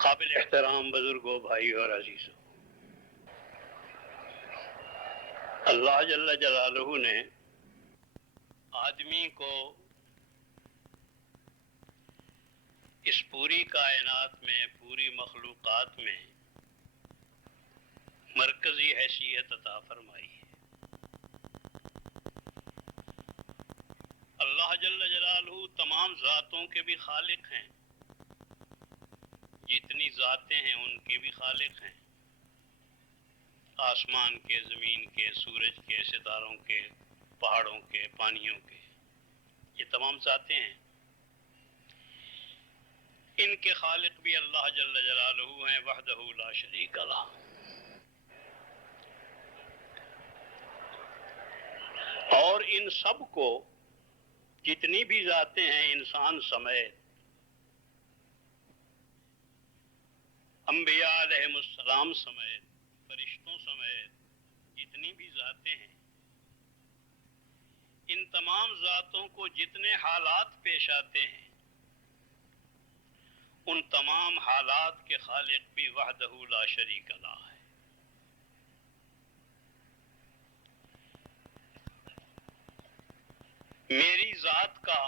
قابل احترام بزرگوں، بھائی اور عزیزوں، اللہ جل جلالہ نے آدمی کو اس پوری کائنات میں، پوری مخلوقات میں مرکزی حیثیت عطا فرمائی ہے۔ اللہ جل جلالہ تمام ذاتوں کے بھی خالق ہیں، جتنی ذاتیں ہیں ان کے بھی خالق ہیں، آسمان کے، زمین کے، سورج کے، ستاروں کے، پہاڑوں کے، پانیوں کے، یہ تمام ذاتیں ہیں۔ ان کے خالق بھی اللہ جل جلالہ ہیں، وحدہ لا شریک لہ۔ اور ان سب کو، جتنی بھی ذاتیں ہیں، انسان سمیت، انبیاء علیہم السلام سمیت، فرشتوں سمیت جتنی بھی ذاتیں ہیں، ان تمام ذاتوں کو جتنے حالات پیش آتے ہیں، ان تمام حالات کے خالق بھی وحدہ لا شریک لہ ہے۔ میری ذات کا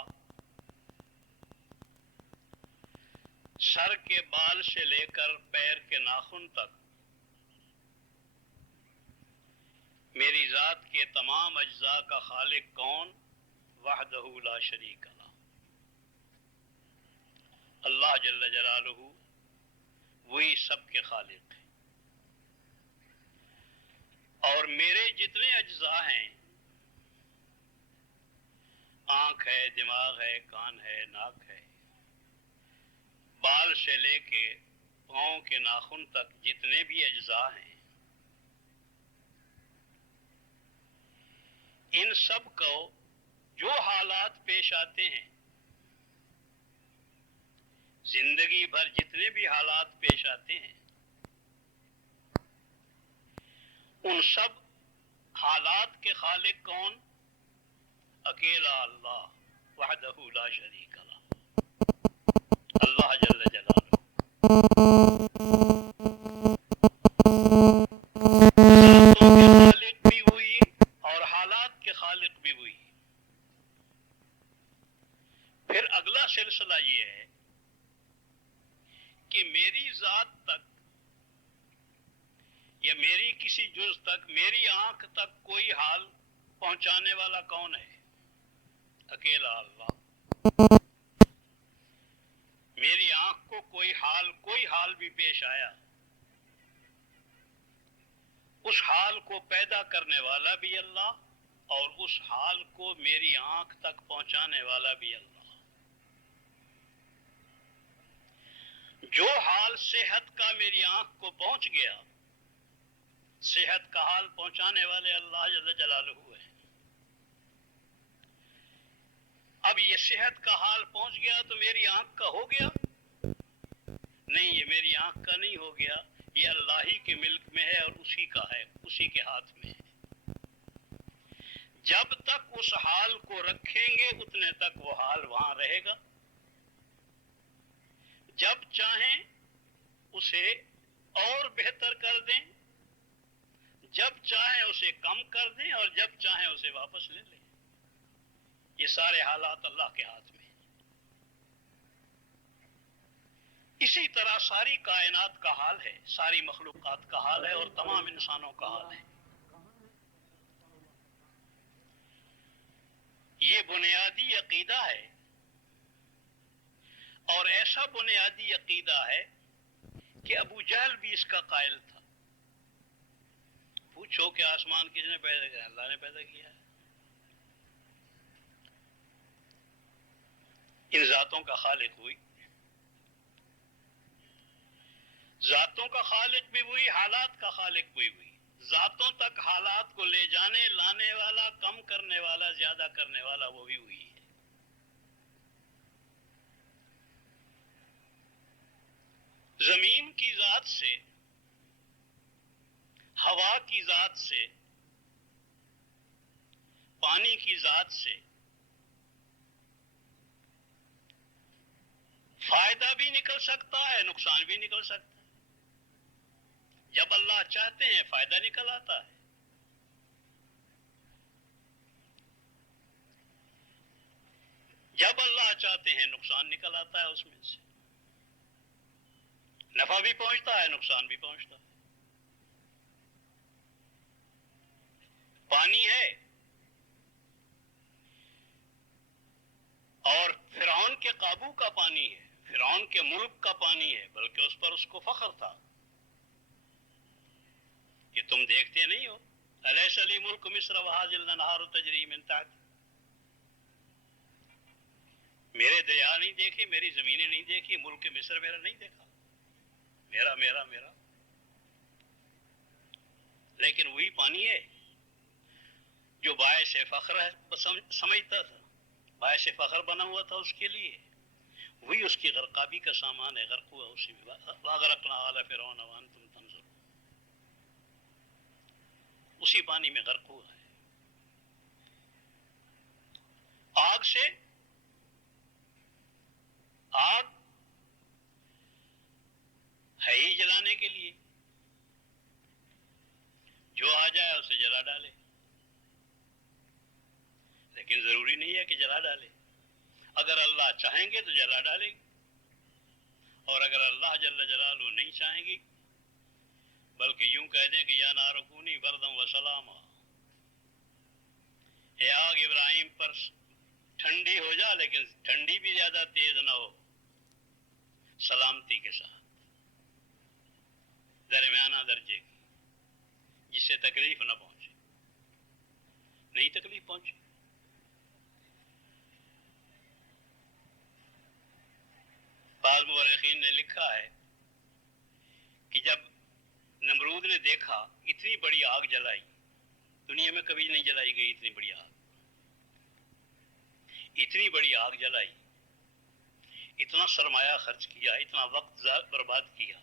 سر کے بال سے لے کر پیر کے ناخن تک، میری ذات کے تمام اجزاء کا خالق کون؟ وحدہ لا شریک لہ، اللہ جل جلالہ وہی سب کے خالق ہے۔ اور میرے جتنے اجزاء ہیں، آنکھ ہے، دماغ ہے، کان ہے، ناک ہے، بال سے لے کے پاؤں کے ناخن تک جتنے بھی اجزاء ہیں، ان سب کو جو حالات پیش آتے ہیں، زندگی بھر جتنے بھی حالات پیش آتے ہیں، ان سب حالات کے خالق کون؟ اکیلا اللہ، وحدہ لا شریک لہ، اللہ جل جلالہ۔ ذاتوں کے خالق بھی ہوئی اور حالات کے خالق بھی ہوئی۔ پھر اگلا سلسلہ یہ ہے کہ میری ذات تک یا میری کسی جز تک، میری آنکھ تک کوئی حال پہنچانے والا کون ہے؟ اکیلا اللہ۔ میری آنکھ کو کوئی حال بھی پیش آیا، اس حال کو پیدا کرنے والا بھی اللہ، اور اس حال کو میری آنکھ تک پہنچانے والا بھی اللہ۔ جو حال صحت کا میری آنکھ کو پہنچ گیا، صحت کا حال پہنچانے والے اللہ جل جلالہ ہے۔ اب یہ صحت کا حال پہنچ گیا تو میری آنکھ کا ہو گیا؟ نہیں، یہ میری آنکھ کا نہیں ہو گیا، یہ اللہ ہی کے ملک میں ہے اور اسی کا ہے، اسی کے ہاتھ میں ہے۔ جب تک اس حال کو رکھیں گے اتنے تک وہ حال وہاں رہے گا، جب چاہیں اسے اور بہتر کر دیں، جب چاہیں اسے کم کر دیں، اور جب چاہیں اسے واپس لے لیں۔ یہ سارے حالات اللہ کے ہاتھ میں ہیں۔ اسی طرح ساری کائنات کا حال ہے، ساری مخلوقات کا حال ہے، اور تمام انسانوں کا حال ہے۔ یہ بنیادی عقیدہ ہے، اور ایسا بنیادی عقیدہ ہے کہ ابو جہل بھی اس کا قائل تھا۔ پوچھو کہ آسمان کس نے پیدا کیا؟ اللہ نے پیدا کیا ہے۔ ان ذاتوں کا خالق ہوئی، ذاتوں کا خالق بھی ہوئی، حالات کا خالق بھی ہوئی۔ ذاتوں تک حالات کو لے جانے، لانے والا، کم کرنے والا، زیادہ کرنے والا وہ بھی ہوئی ہے۔ زمین کی ذات سے، ہوا کی ذات سے، پانی کی ذات سے، فائدہ بھی نکل سکتا ہے، نقصان بھی نکل سکتا ہے۔ جب اللہ چاہتے ہیں فائدہ نکل آتا ہے، جب اللہ چاہتے ہیں نقصان نکل آتا ہے، اس میں سے نفع بھی پہنچتا ہے، نقصان بھی پہنچتا ہے۔ پانی ہے اور فرعون کے قابو کا پانی ہے، فرعون کے ملک کا پانی ہے، بلکہ اس پر اس کو فخر تھا کہ تم دیکھتے نہیں ہو، الیس لی ملک مصر وہذہ الانہار تجری من تحتی، میرے دریا نہیں دیکھے، میری زمینیں نہیں دیکھی، ملک مصر میرا نہیں دیکھا، میرا میرا میرا، لیکن وہی پانی ہے جو باعث فخر سمجھتا تھا، باعث فخر بنا ہوا تھا اس کے لیے، وہی اس کی غرقابی کا سامان ہے، غرق ہوا اسی میں۔ وَأَغْرَقْنَا آلَ فِرْعَوْنَ وَأَنْتُمْ تَنظُرُونَ، اسی پانی میں غرق ہوا ہے۔ آگ سے، آگ ہے ہی جلانے کے لیے، جو آ جائے اسے جلا ڈالے، لیکن ضروری نہیں ہے کہ جلا ڈالے، اگر اللہ چاہیں گے تو جلا ڈالے گی، اور اگر اللہ جل جلالہ نہیں چاہیں گی، بلکہ یوں کہہ دیں کہ یا نار کونی بردم و سلاما، اے آگ ابراہیم پر ٹھنڈی ہو جا، لیکن ٹھنڈی بھی زیادہ تیز نہ ہو، سلامتی کے ساتھ، درمیانہ درجے کی، جس سے تکلیف نہ پہنچے، نہیں تکلیف پہنچی۔ بعض مورخین نے لکھا ہے کہ جب نمرود نے دیکھا اتنی بڑی آگ جلائی، دنیا میں کبھی نہیں جلائی گئی اتنی بڑی آگ، اتنی بڑی آگ جلائی، اتنا سرمایہ خرچ کیا، اتنا وقت برباد کیا،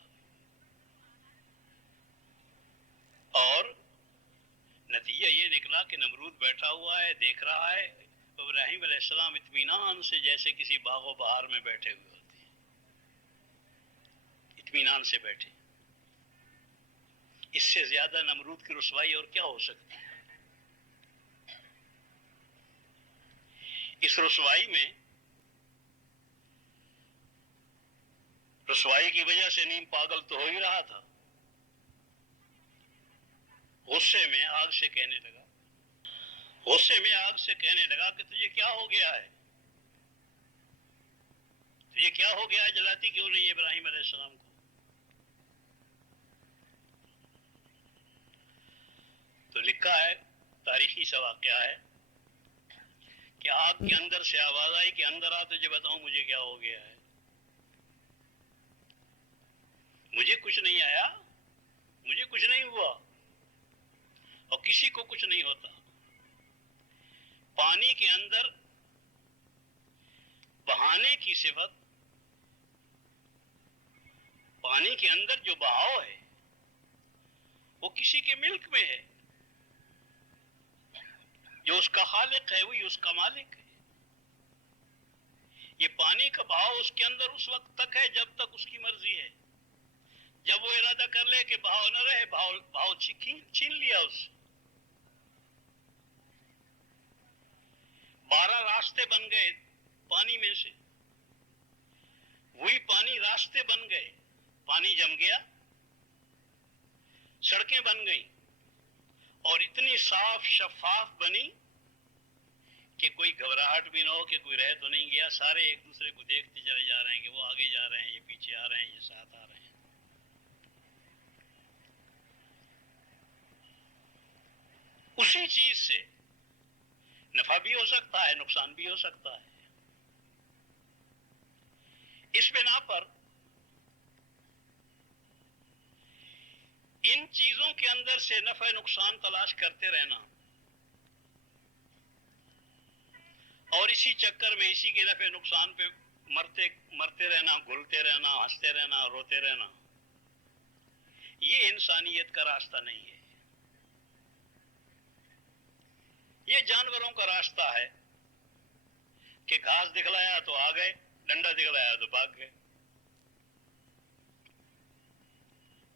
اور نتیجہ یہ نکلا کہ نمرود بیٹھا ہوا ہے، دیکھ رہا ہے، ابراہیم علیہ السلام اطمینان سے جیسے کسی باغ و بہار میں بیٹھے ہوئے ہوتے ہیں، اطمینان سے بیٹھے۔ اس سے زیادہ نمرود کی رسوائی اور کیا ہو سکتی ہے؟ اس رسوائی میں، رسوائی کی وجہ سے نیم پاگل تو ہو ہی رہا تھا، غصے میں آگ سے کہنے لگا، غصے میں آگ سے کہنے لگا کہ تجھے کیا ہو گیا ہے، تجھے کیا ہو گیا ہے، جلاتی کیوں نہیں ابراہیم علیہ السلام کو؟ تو لکھا ہے، تاریخی سا واقعہ ہے کہ آگ کے اندر سے آواز آئی کہ اندر آ، تجھے بتاؤں مجھے کیا ہو گیا ہے۔ مجھے کچھ نہیں آیا، مجھے کچھ نہیں ہوا، اور کسی کو کچھ نہیں ہوتا۔ پانی کے اندر بہانے کی صفت، پانی کے اندر جو بہاؤ ہے وہ کسی کے ملک میں ہے، جو اس کا خالق ہے وہی اس کا مالک ہے۔ یہ پانی کا بہاؤ اس کے اندر اس وقت تک ہے جب تک اس کی مرضی ہے، جب وہ ارادہ کر لے کہ بہاؤ نہ رہے، بہاؤ چھین لیا اس سے۔ 12 راستے بن گئے پانی میں سے، وہی پانی راستے بن گئے، پانی جم گیا، سڑکیں بن گئیں، اور اتنی صاف شفاف بنی کہ کوئی گھبراہٹ بھی نہ ہو کہ کوئی رہ تو نہیں گیا، سارے ایک دوسرے کو دیکھتے چلے جا رہے ہیں کہ وہ آگے جا رہے ہیں، یہ پیچھے آ رہے ہیں، یہ ساتھ آ رہے ہیں۔ اسی چیز سے نفع بھی ہو سکتا ہے، نقصان بھی ہو سکتا ہے۔ اس بنا پر ان چیزوں کے اندر سے نفع نقصان تلاش کرتے رہنا، اور اسی چکر میں اسی کے نفع نقصان پہ مرتے رہنا، گھلتے رہنا، ہنستے رہنا، روتے رہنا، یہ انسانیت کا راستہ نہیں ہے۔ یہ جانوروں کا راستہ ہے کہ گھاس دکھلایا تو آ گئے، ڈنڈا دکھلایا تو بھاگ گئے.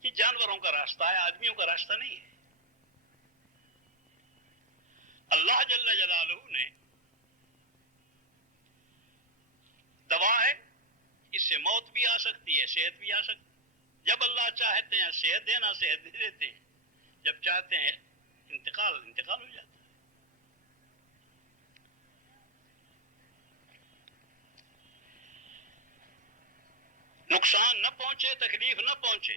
یہ جانوروں کا راستہ ہے، آدمیوں کا راستہ نہیں ہے. اللہ جل جلالہ نے دوا ہے، اس سے موت بھی آ سکتی ہے، صحت بھی آ سکتی ہے. جب اللہ چاہتے ہیں صحت دینا، صحت دے دیتے ہیں. جب چاہتے ہیں انتقال ہو جاتا ہے. نقصان نہ پہنچے، تکلیف نہ پہنچے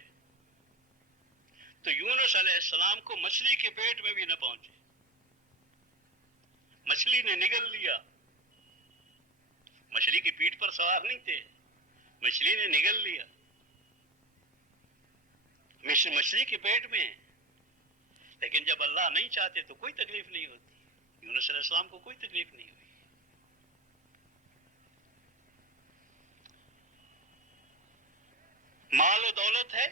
تو یونس علیہ السلام کو مچھلی کے پیٹ میں بھی نہ پہنچے. مچھلی نے نگل لیا، مچھلی کی پیٹھ پر سوار نہیں تھے، مچھلی نے نگل لیا. مچھلی کے پیٹ میں، لیکن جب اللہ نہیں چاہتے تو کوئی تکلیف نہیں ہوتی. یونس علیہ السلام کو کوئی تکلیف نہیں ہوئی. مال و دولت ہے،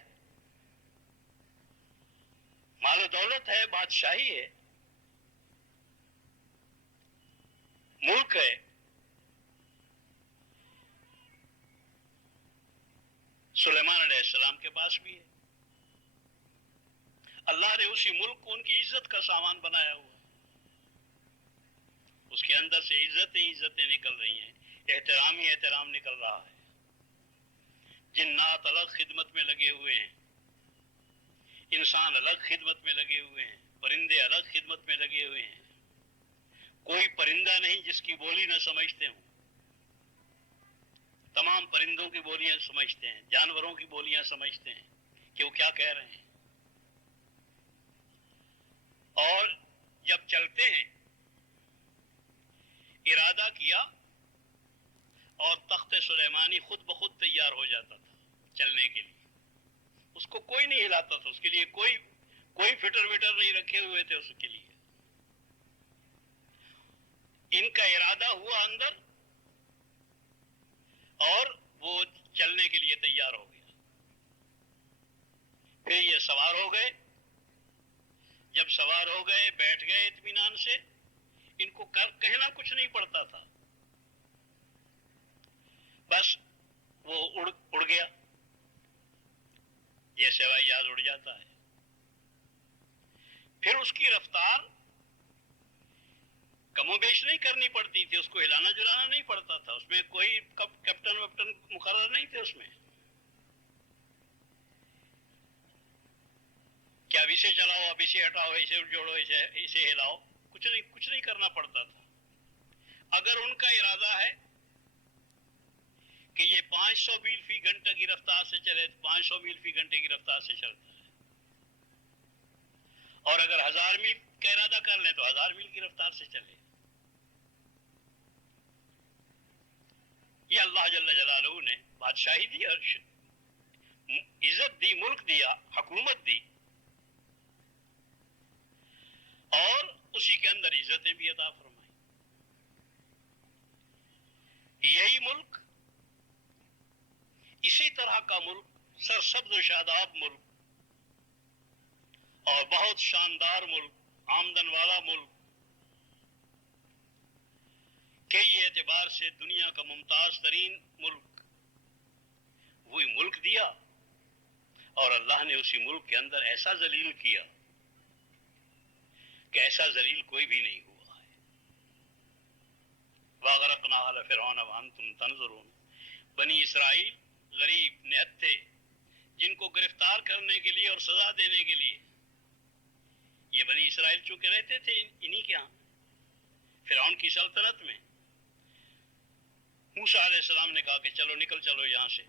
مال و دولت ہے، بادشاہی ہے، ملک ہے. سلیمان علیہ السلام کے پاس بھی ہے. اللہ نے اسی ملک کو ان کی عزت کا سامان بنایا ہوا. اس کے اندر سے عزتیں نکل رہی ہیں، احترام ہی احترام نکل رہا ہے. جنات الگ خدمت میں لگے ہوئے ہیں، انسان الگ خدمت میں لگے ہوئے ہیں، پرندے الگ خدمت میں لگے ہوئے ہیں. کوئی پرندہ نہیں جس کی بولی نہ سمجھتے ہوں. تمام پرندوں کی بولیاں سمجھتے ہیں، جانوروں کی بولیاں سمجھتے ہیں کہ وہ کیا کہہ رہے ہیں. اور جب چلتے ہیں، ارادہ کیا اور تخت سلیمانی خود بخود تیار ہو جاتا تھا چلنے کے لیے. اس کو کوئی نہیں ہلاتا تھا، اس کے لیے کوئی فٹر وٹر نہیں رکھے ہوئے تھے اس کے لیے. ان کا ارادہ ہوا اندر اور وہ چلنے کے لیے تیار ہو گیا. پھر یہ سوار ہو گئے. جب سوار ہو گئے، بیٹھ گئے اطمینان سے. ان کو کہنا کچھ نہیں پڑتا تھا، بس وہ اڑ گیا جیسے ہوائی جہاز اڑ جاتا ہے. پھر اس کی رفتار کم و بیش نہیں کرنی پڑتی تھی، اس کو ہلانا جلانا نہیں پڑتا تھا. اس میں کوئی کیپٹن ویپٹن مقرر نہیں تھے. اس میں کہ اب اسے چلاؤ، اب اسے ہٹاؤ، اسے جوڑو، اسے ہلاؤ، کچھ نہیں کرنا پڑتا تھا. اگر ان کا ارادہ ہے کہ یہ 500 میل فی گھنٹے کی رفتار سے چلے تو 500 میل فی گھنٹے کی رفتار سے چلتا ہے. اور اگر 1000 میل کا ارادہ کر لیں تو 1000 میل کی رفتار سے چلے. یہ اللہ جل جلالہ نے بادشاہی دی اور عزت دی، ملک دیا، حکومت دی، اور اسی کے اندر عزتیں بھی عطا فرمائی. یہی ملک، اسی طرح کا ملک، سرسبز و شاداب ملک اور بہت شاندار ملک، آمدن والا ملک، کئی اعتبار سے دنیا کا ممتاز ترین ملک، وہی ملک دیا. اور اللہ نے اسی ملک کے اندر ایسا ذلیل کیا کہ ایسا ذلیل کوئی بھی نہیں ہوا ہے. وَأَغْرَقْنَا آلَ فِرْعَوْنَ وَأَنْتُمْ تَنْظُرُونَ. بنی اسرائیل غریب نہت تھے، جن کو گرفتار کرنے کے لیے اور سزا دینے کے لیے یہ بنی اسرائیل چونکہ رہتے تھے انہی کے ہاں فرعون کی سلطنت میں. موسیٰ علیہ السلام نے کہا کہ چلو نکل چلو یہاں سے،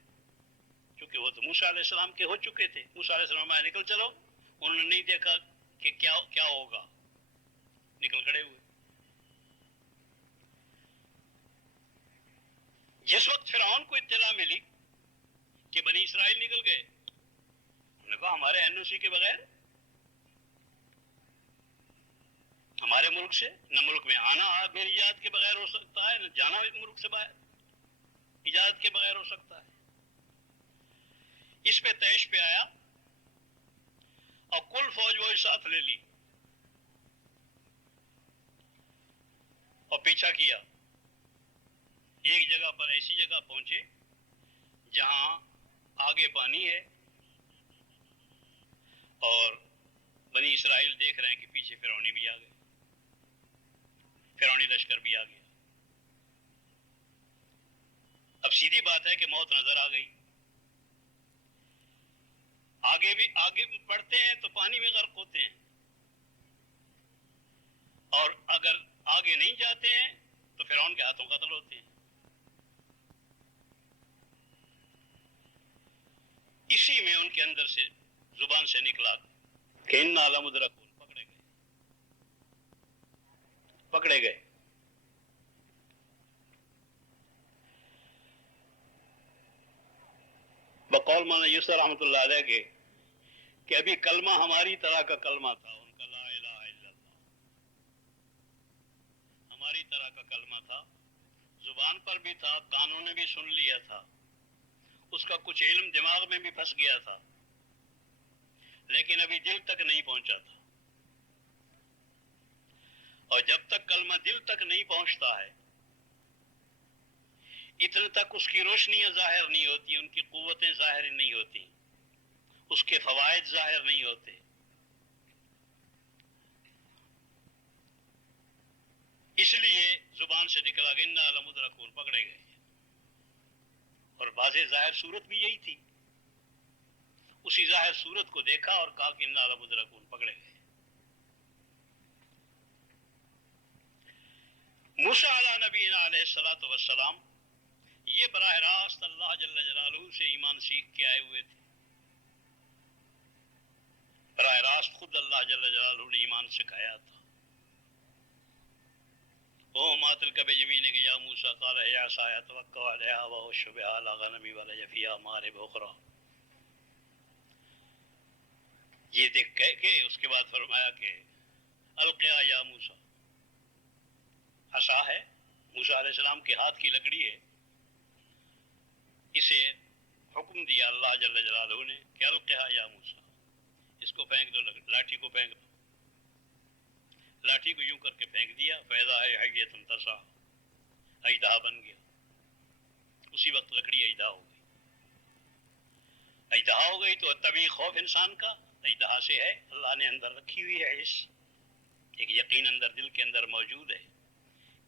کیونکہ وہ تو موسیٰ علیہ السلام کے ہو چکے تھے. موسیٰ علیہ السلام نکل چلو، انہوں نے نہیں دیکھا کہ کیا ہوگا، نکل کھڑے ہوئے. جس وقت فرعون کو اطلاع ملی کہ بنی اسرائیل نکل گئے، انہوں نے کہا ہمارے NOC کے بغیر، ہمارے ملک سے نہ ملک میں آنا میری اجازت کے بغیر ہو سکتا ہے، نہ جانا ملک سے باہر اجازت کے بغیر ہو سکتا ہے. اس پہ تیش پہ آیا اور کل فوج وہ ساتھ لے لی اور پیچھا کیا. ایک جگہ پر ایسی جگہ پہنچے جہاں آگے پانی ہے اور بنی اسرائیل دیکھ رہے ہیں کہ پیچھے فرعونی بھی آ گئے، فرعونی لشکر بھی آ گیا۔ اب سیدھی بات ہے کہ موت نظر آ گئی، آگے بڑھتے ہیں تو پانی میں غرق ہوتے ہیں، اور اگر آگے نہیں جاتے ہیں تو فرعون کے ہاتھوں قتل ہوتے ہیں۔ اسی میں ان کے اندر سے زبان سے نکلا کہ انا لمدرکون، پکڑے گئے۔ بقول مولانا یوسف رحمۃ اللہ علیہ کے کہ ابھی کلمہ ہماری طرح کا کلمہ تھا، ان کا لا الہ الا اللہ ہماری طرح کا کلمہ تھا، زبان پر بھی تھا، کانوں نے بھی سن لیا تھا، اس کا کچھ علم دماغ میں بھی پھنس گیا تھا، لیکن ابھی دل تک نہیں پہنچا تھا۔ اور جب تک کلمہ دل تک نہیں پہنچتا ہے اتنے تک اس کی روشنیاں ظاہر نہیں ہوتی، ان کی قوتیں ظاہر نہیں ہوتی، اس کے فوائد ظاہر نہیں ہوتے۔ اس لیے زبان سے نکلا کہ انا لمدرکون، پکڑے گئے۔ اور واضح ظاہر صورت بھی یہی تھی، اسی ظاہر صورت کو دیکھا اور کہا کہ انا لمدرکون، پکڑے گئے۔ موسیٰ علیہ نبینا علیہ الصلوۃ والسلام یہ براہ راست اللہ جل جلالہ سے ایمان سیکھ کے آئے ہوئے تھے، براہ راست خود اللہ جل جلالہ نے ایمان سکھایا تھا۔ او ما تلک بیمینک یا موسیٰ قال ہی عصای اتوکل علیہا واہش بہا علی غنمی ولی فیہا مآرب اخری۔ یہ دیکھ کے اس کے بعد فرمایا کہ القیا یا موسیٰ، عصا ہے، موسیٰ علیہ السلام کے ہاتھ کی لکڑی ہے، اسے حکم دیا اللہ جل جلالہ نے کہ القیا یا موسیٰ، اس کو پھینک دو، لاٹھی کو پھینک دو۔ لاٹھی کو یوں کر کے پھینک دیا، فیضا ہے حیۃ تسعیٰ، اژدہا بن گیا۔ اسی وقت لکڑی اژدہا ہو گئی۔ اژدہا ہو گئی تو طبعی خوف انسان کا اژدہا سے ہے، اللہ نے اندر رکھی ہوئی ہے حس، ایک یقین اندر دل کے اندر موجود ہے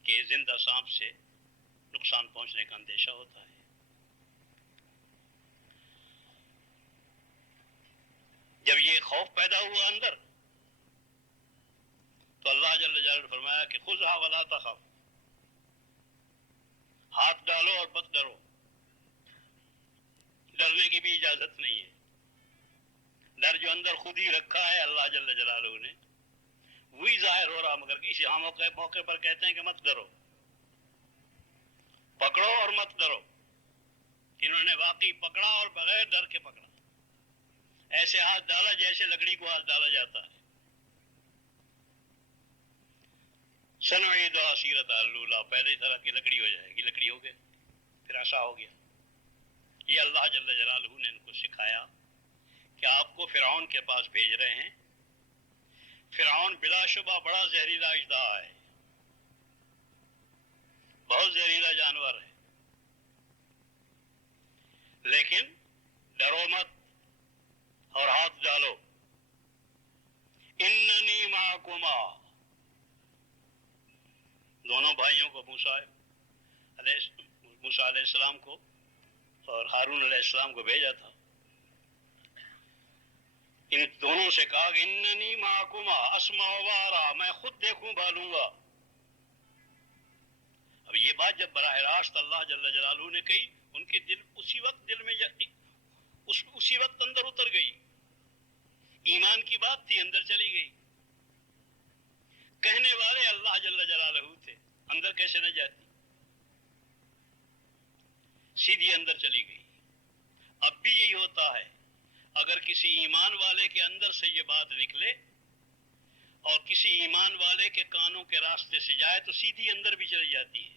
کہ زندہ سانپ سے نقصان پہنچنے کا اندیشہ ہوتا ہے۔ جب یہ خوف پیدا ہوا اندر تو اللہ جل جلالہ نے فرمایا کہ خذھا ولا تخف، ہاتھ ڈالو اور مت ڈرو، ڈرنے کی بھی اجازت نہیں ہے۔ ڈر جو اندر خود ہی رکھا ہے اللہ جل جلالہ نے وہی ظاہر ہو رہا، مگر اسی موقع پر کہتے ہیں کہ مت ڈرو، پکڑو اور مت ڈرو۔ انہوں نے واقعی پکڑا اور بغیر ڈر کے پکڑا، ایسے ہاتھ ڈالا جیسے لکڑی کو ہاتھ ڈالا جاتا ہے۔ سنعیدھا سیرتھا الاولیٰ، پہلے طرح کی لکڑی ہو جائے گی، لکڑی ہو گئی، پھر عصا ہو گیا۔ یہ اللہ جل جلالہ نے ان کو سکھایا کہ آپ کو فرعون کے پاس بھیج رہے ہیں۔ فرعون بلا شبہ بڑا زہریلا اژدہا ہے، بہت زہریلا جانور ہے، لیکن ڈرو مت اور ہاتھ ڈالو۔ اننی معکما، دونوں بھائیوں کو موسیٰ علیہ السلام کو اور ہارون علیہ السلام کو بھیجا تھا، ان دونوں سے کہا کہ اننی معکما اسمع و ارى، میں خود دیکھوں بھالوں گا۔ اب یہ بات جب براہ راست اللہ جل جلالہ نے کہی، ان کے دل اسی وقت دل میں اسی وقت اندر اتر گئی، ایمان کی بات تھی، اندر چلی گئی۔ کہنے والے اللہ جل جلالہ تھے، اندر کیسے نہ جاتی، سیدھی اندر چلی گئی۔ اب بھی یہی ہوتا ہے، اگر کسی ایمان والے کے اندر سے یہ بات نکلے اور کسی ایمان والے کے کانوں کے راستے سے جائے تو سیدھی اندر بھی چلی جاتی ہے۔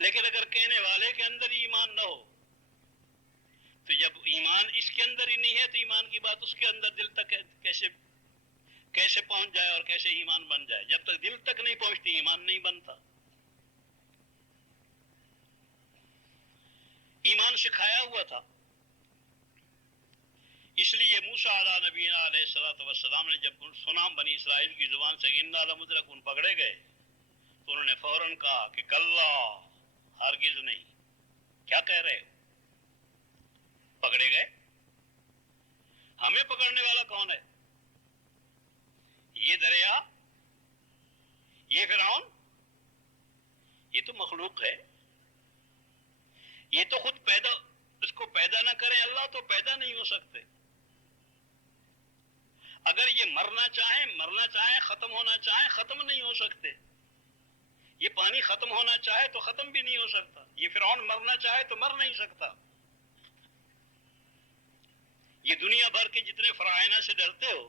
لیکن اگر کہنے والے کے اندر ہی ایمان نہ ہو تو جب ایمان اس کے اندر ہی نہیں ہے تو ایمان کی بات اس کے اندر دل تک کیسے پہنچ جائے اور کیسے ایمان بن جائے؟ جب تک دل تک نہیں پہنچتی ایمان نہیں بنتا۔ ایمان سکھایا ہوا تھا. اس لیے موسیٰ علیہ نبینا علیہ الصلوۃ والسلام نے جب سنا بنی اسرائیل کی زبان سے انا لمدرکون پکڑے گئے تو انہوں نے فوراً کہا کہ کلا، ہرگز نہیں. کیا کہہ رہے ہو؟ پکڑے گئے؟ ہمیں پکڑنے والا کون ہے؟ یہ دریا؟ یہ فرعون؟ یہ تو مخلوق ہے. یہ تو خود پیدا، اس کو پیدا نہ کریں اللہ تو پیدا نہیں ہو سکتے. اگر یہ مرنا چاہیں، ختم ہونا چاہیں، ختم نہیں ہو سکتے. یہ پانی ختم ہونا چاہے تو ختم بھی نہیں ہو سکتا. یہ فرعون مرنا چاہے تو مر نہیں سکتا. یہ دنیا بھر کے جتنے فرعونہ سے ڈرتے ہو،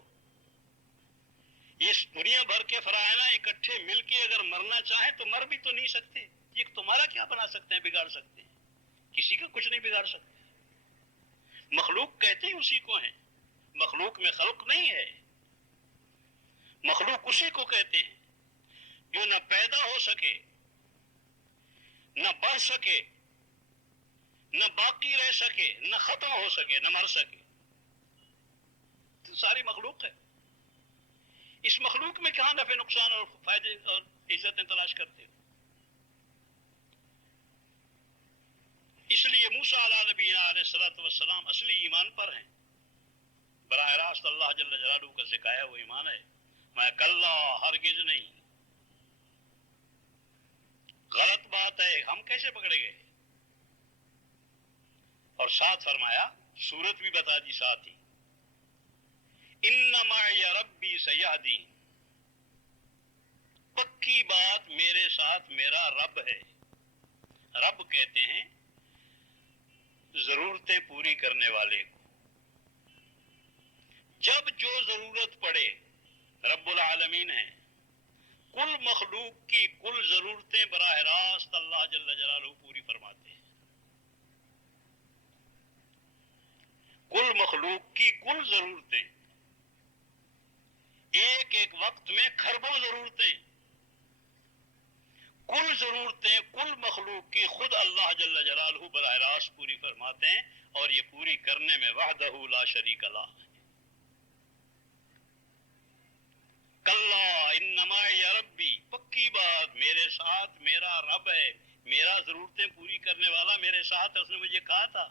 اس دنیا بھر کے فرعونہ اکٹھے مل کے اگر مرنا چاہیں تو مر بھی تو نہیں سکتے. یہ تمہارا کیا بنا سکتے ہیں، بگاڑ سکتے ہیں؟ کسی کا کچھ نہیں بگاڑ سکتے. مخلوق کہتے ہی اسی کو ہیں. مخلوق میں خلق نہیں ہے. مخلوق اسی کو کہتے ہیں جو نہ پیدا ہو سکے، نہ بڑھ سکے، نہ باقی رہ سکے، نہ ختم ہو سکے، نہ مر سکے. تو ساری مخلوق ہے. اس مخلوق میں کہاں نفع نقصان اور فائدے اور عزتیں تلاش کرتے ہو؟ اس لیے موسیٰ علیہ نبینا علیہ الصلوۃ والسلام اصلی ایمان پر ہیں. براہ راست اللہ جل جلالہ کا سکھایا وہ ایمان ہے. میں کلا، ہرگز نہیں. غلط بات ہے. ہم کیسے پکڑے گئے؟ اور ساتھ فرمایا، سورت بھی بتا دی ساتھ ہی، ان معی ربی سیہدین. پکی بات، میرے ساتھ میرا رب ہے. رب کہتے ہیں ضرورتیں پوری کرنے والے کو. جب جو ضرورت پڑے، رب العالمین ہے. کل مخلوق کی کل ضرورتیں براہ راست اللہ جل جلالہ پوری فرماتے ہیں. کل مخلوق کی کل ضرورتیں، ایک ایک وقت میں کھربوں ضرورتیں، کل ضرورتیں کل مخلوق کی خود اللہ جل جلالہ براہ راست پوری فرماتے ہیں. اور یہ پوری کرنے میں وحدہ لا شریک لہ. کلا ان معی ربی، پکی بات، میرے ساتھ میرا رب ہے. میرا ضرورتیں پوری کرنے والا میرے ساتھ ہے. اس نے مجھے کہا تھا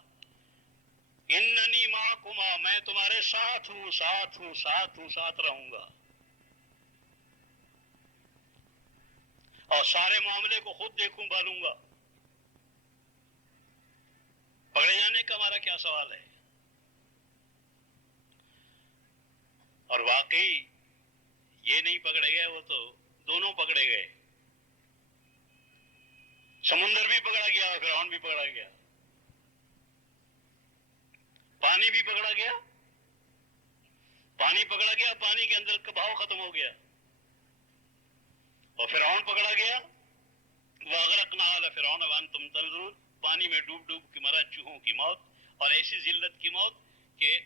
اننی معکما، میں تمہارے ساتھ ہوں، ساتھ ہوں، ساتھ ہوں، ساتھ رہوں گا. اور سارے معاملے کو خود دیکھوں بھالوں گا. پکڑے جانے کا ہمارا کیا سوال ہے؟ اور واقعی یہ نہیں پکڑے گئے، وہ تو دونوں پکڑے گئے. سمندر بھی پکڑا گیا اور فرعون بھی پکڑا گیا. پانی بھی پکڑا گیا، پانی پکڑا گیا، پانی کے اندر کا بہاؤ ختم ہو گیا. اور فرعون پکڑا گیا، وَأَغْرَقْنَا آلَ فِرْعَوْنَ وَأَنْتُمْ تَنظُرُونَ. پانی میں ڈوب ڈوب کے مرا، چوہوں کی موت. اور ایسی ذلت کی موت کہ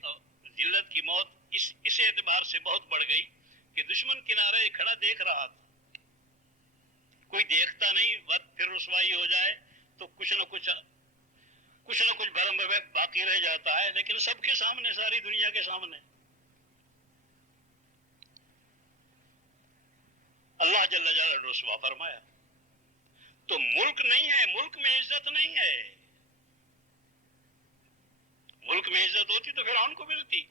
ذلت کی موت اس اعتبار سے بہت بڑھ گئی کہ دشمن کنارے کھڑا دیکھ رہا تھا. کوئی دیکھتا نہیں، وقت پھر رسوائی ہو جائے تو کچھ نہ کچھ بھرم باقی رہ جاتا ہے. لیکن سب کے سامنے، ساری دنیا کے سامنے اللہ جل جلالہ رسوا فرمایا. تو ملک نہیں ہے، ملک میں عزت نہیں ہے. ملک میں عزت ہوتی تو فرعون کو ملتی.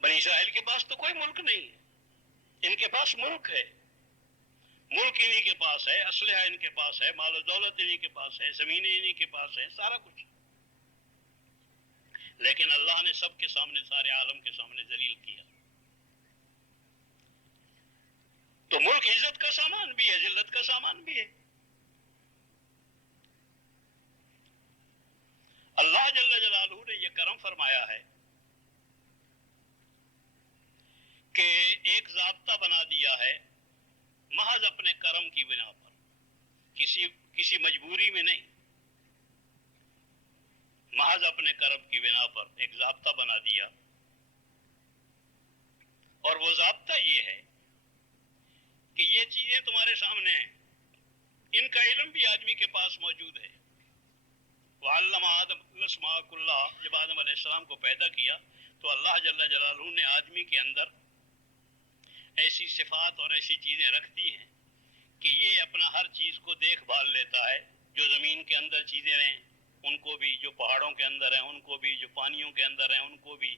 بنی اسرائیل کے پاس تو کوئی ملک نہیں ہے. ان کے پاس ملک ہے. ملک انہی کے پاس ہے، اسلحہ ان کے پاس ہے، مال و دولت انہی کے پاس ہے، زمینیں انہی کے پاس ہے، سارا کچھ. لیکن اللہ نے سب کے سامنے، سارے عالم کے سامنے ذلیل کیا. تو ملک عزت کا سامان بھی ہے، ذلت کا سامان بھی ہے. اللہ جل جلالہ نے یہ کرم فرمایا ہے کہ ایک ضابطہ بنا دیا ہے محض اپنے کرم کی بنا پر، کسی مجبوری میں نہیں، محض اپنے کرم کی بنا پر ایک ضابطہ بنا دیا. اور وہ ضابطہ یہ ہے کہ یہ چیزیں تمہارے سامنے ہیں، ان کا علم بھی آدمی کے پاس موجود ہے. وعلم آدم الاسماء كلها، جب آدم علیہ السلام کو پیدا کیا تو اللہ جل جلالہ نے آدمی کے اندر ایسی صفات اور ایسی چیزیں رکھ دی ہیں کہ یہ اپنا ہر چیز کو دیکھ بھال لیتا ہے. جو زمین کے اندر چیزیں ہیں ان کو بھی، جو پہاڑوں کے اندر ہیں ان کو بھی، جو پانیوں کے اندر ہیں ان کو بھی،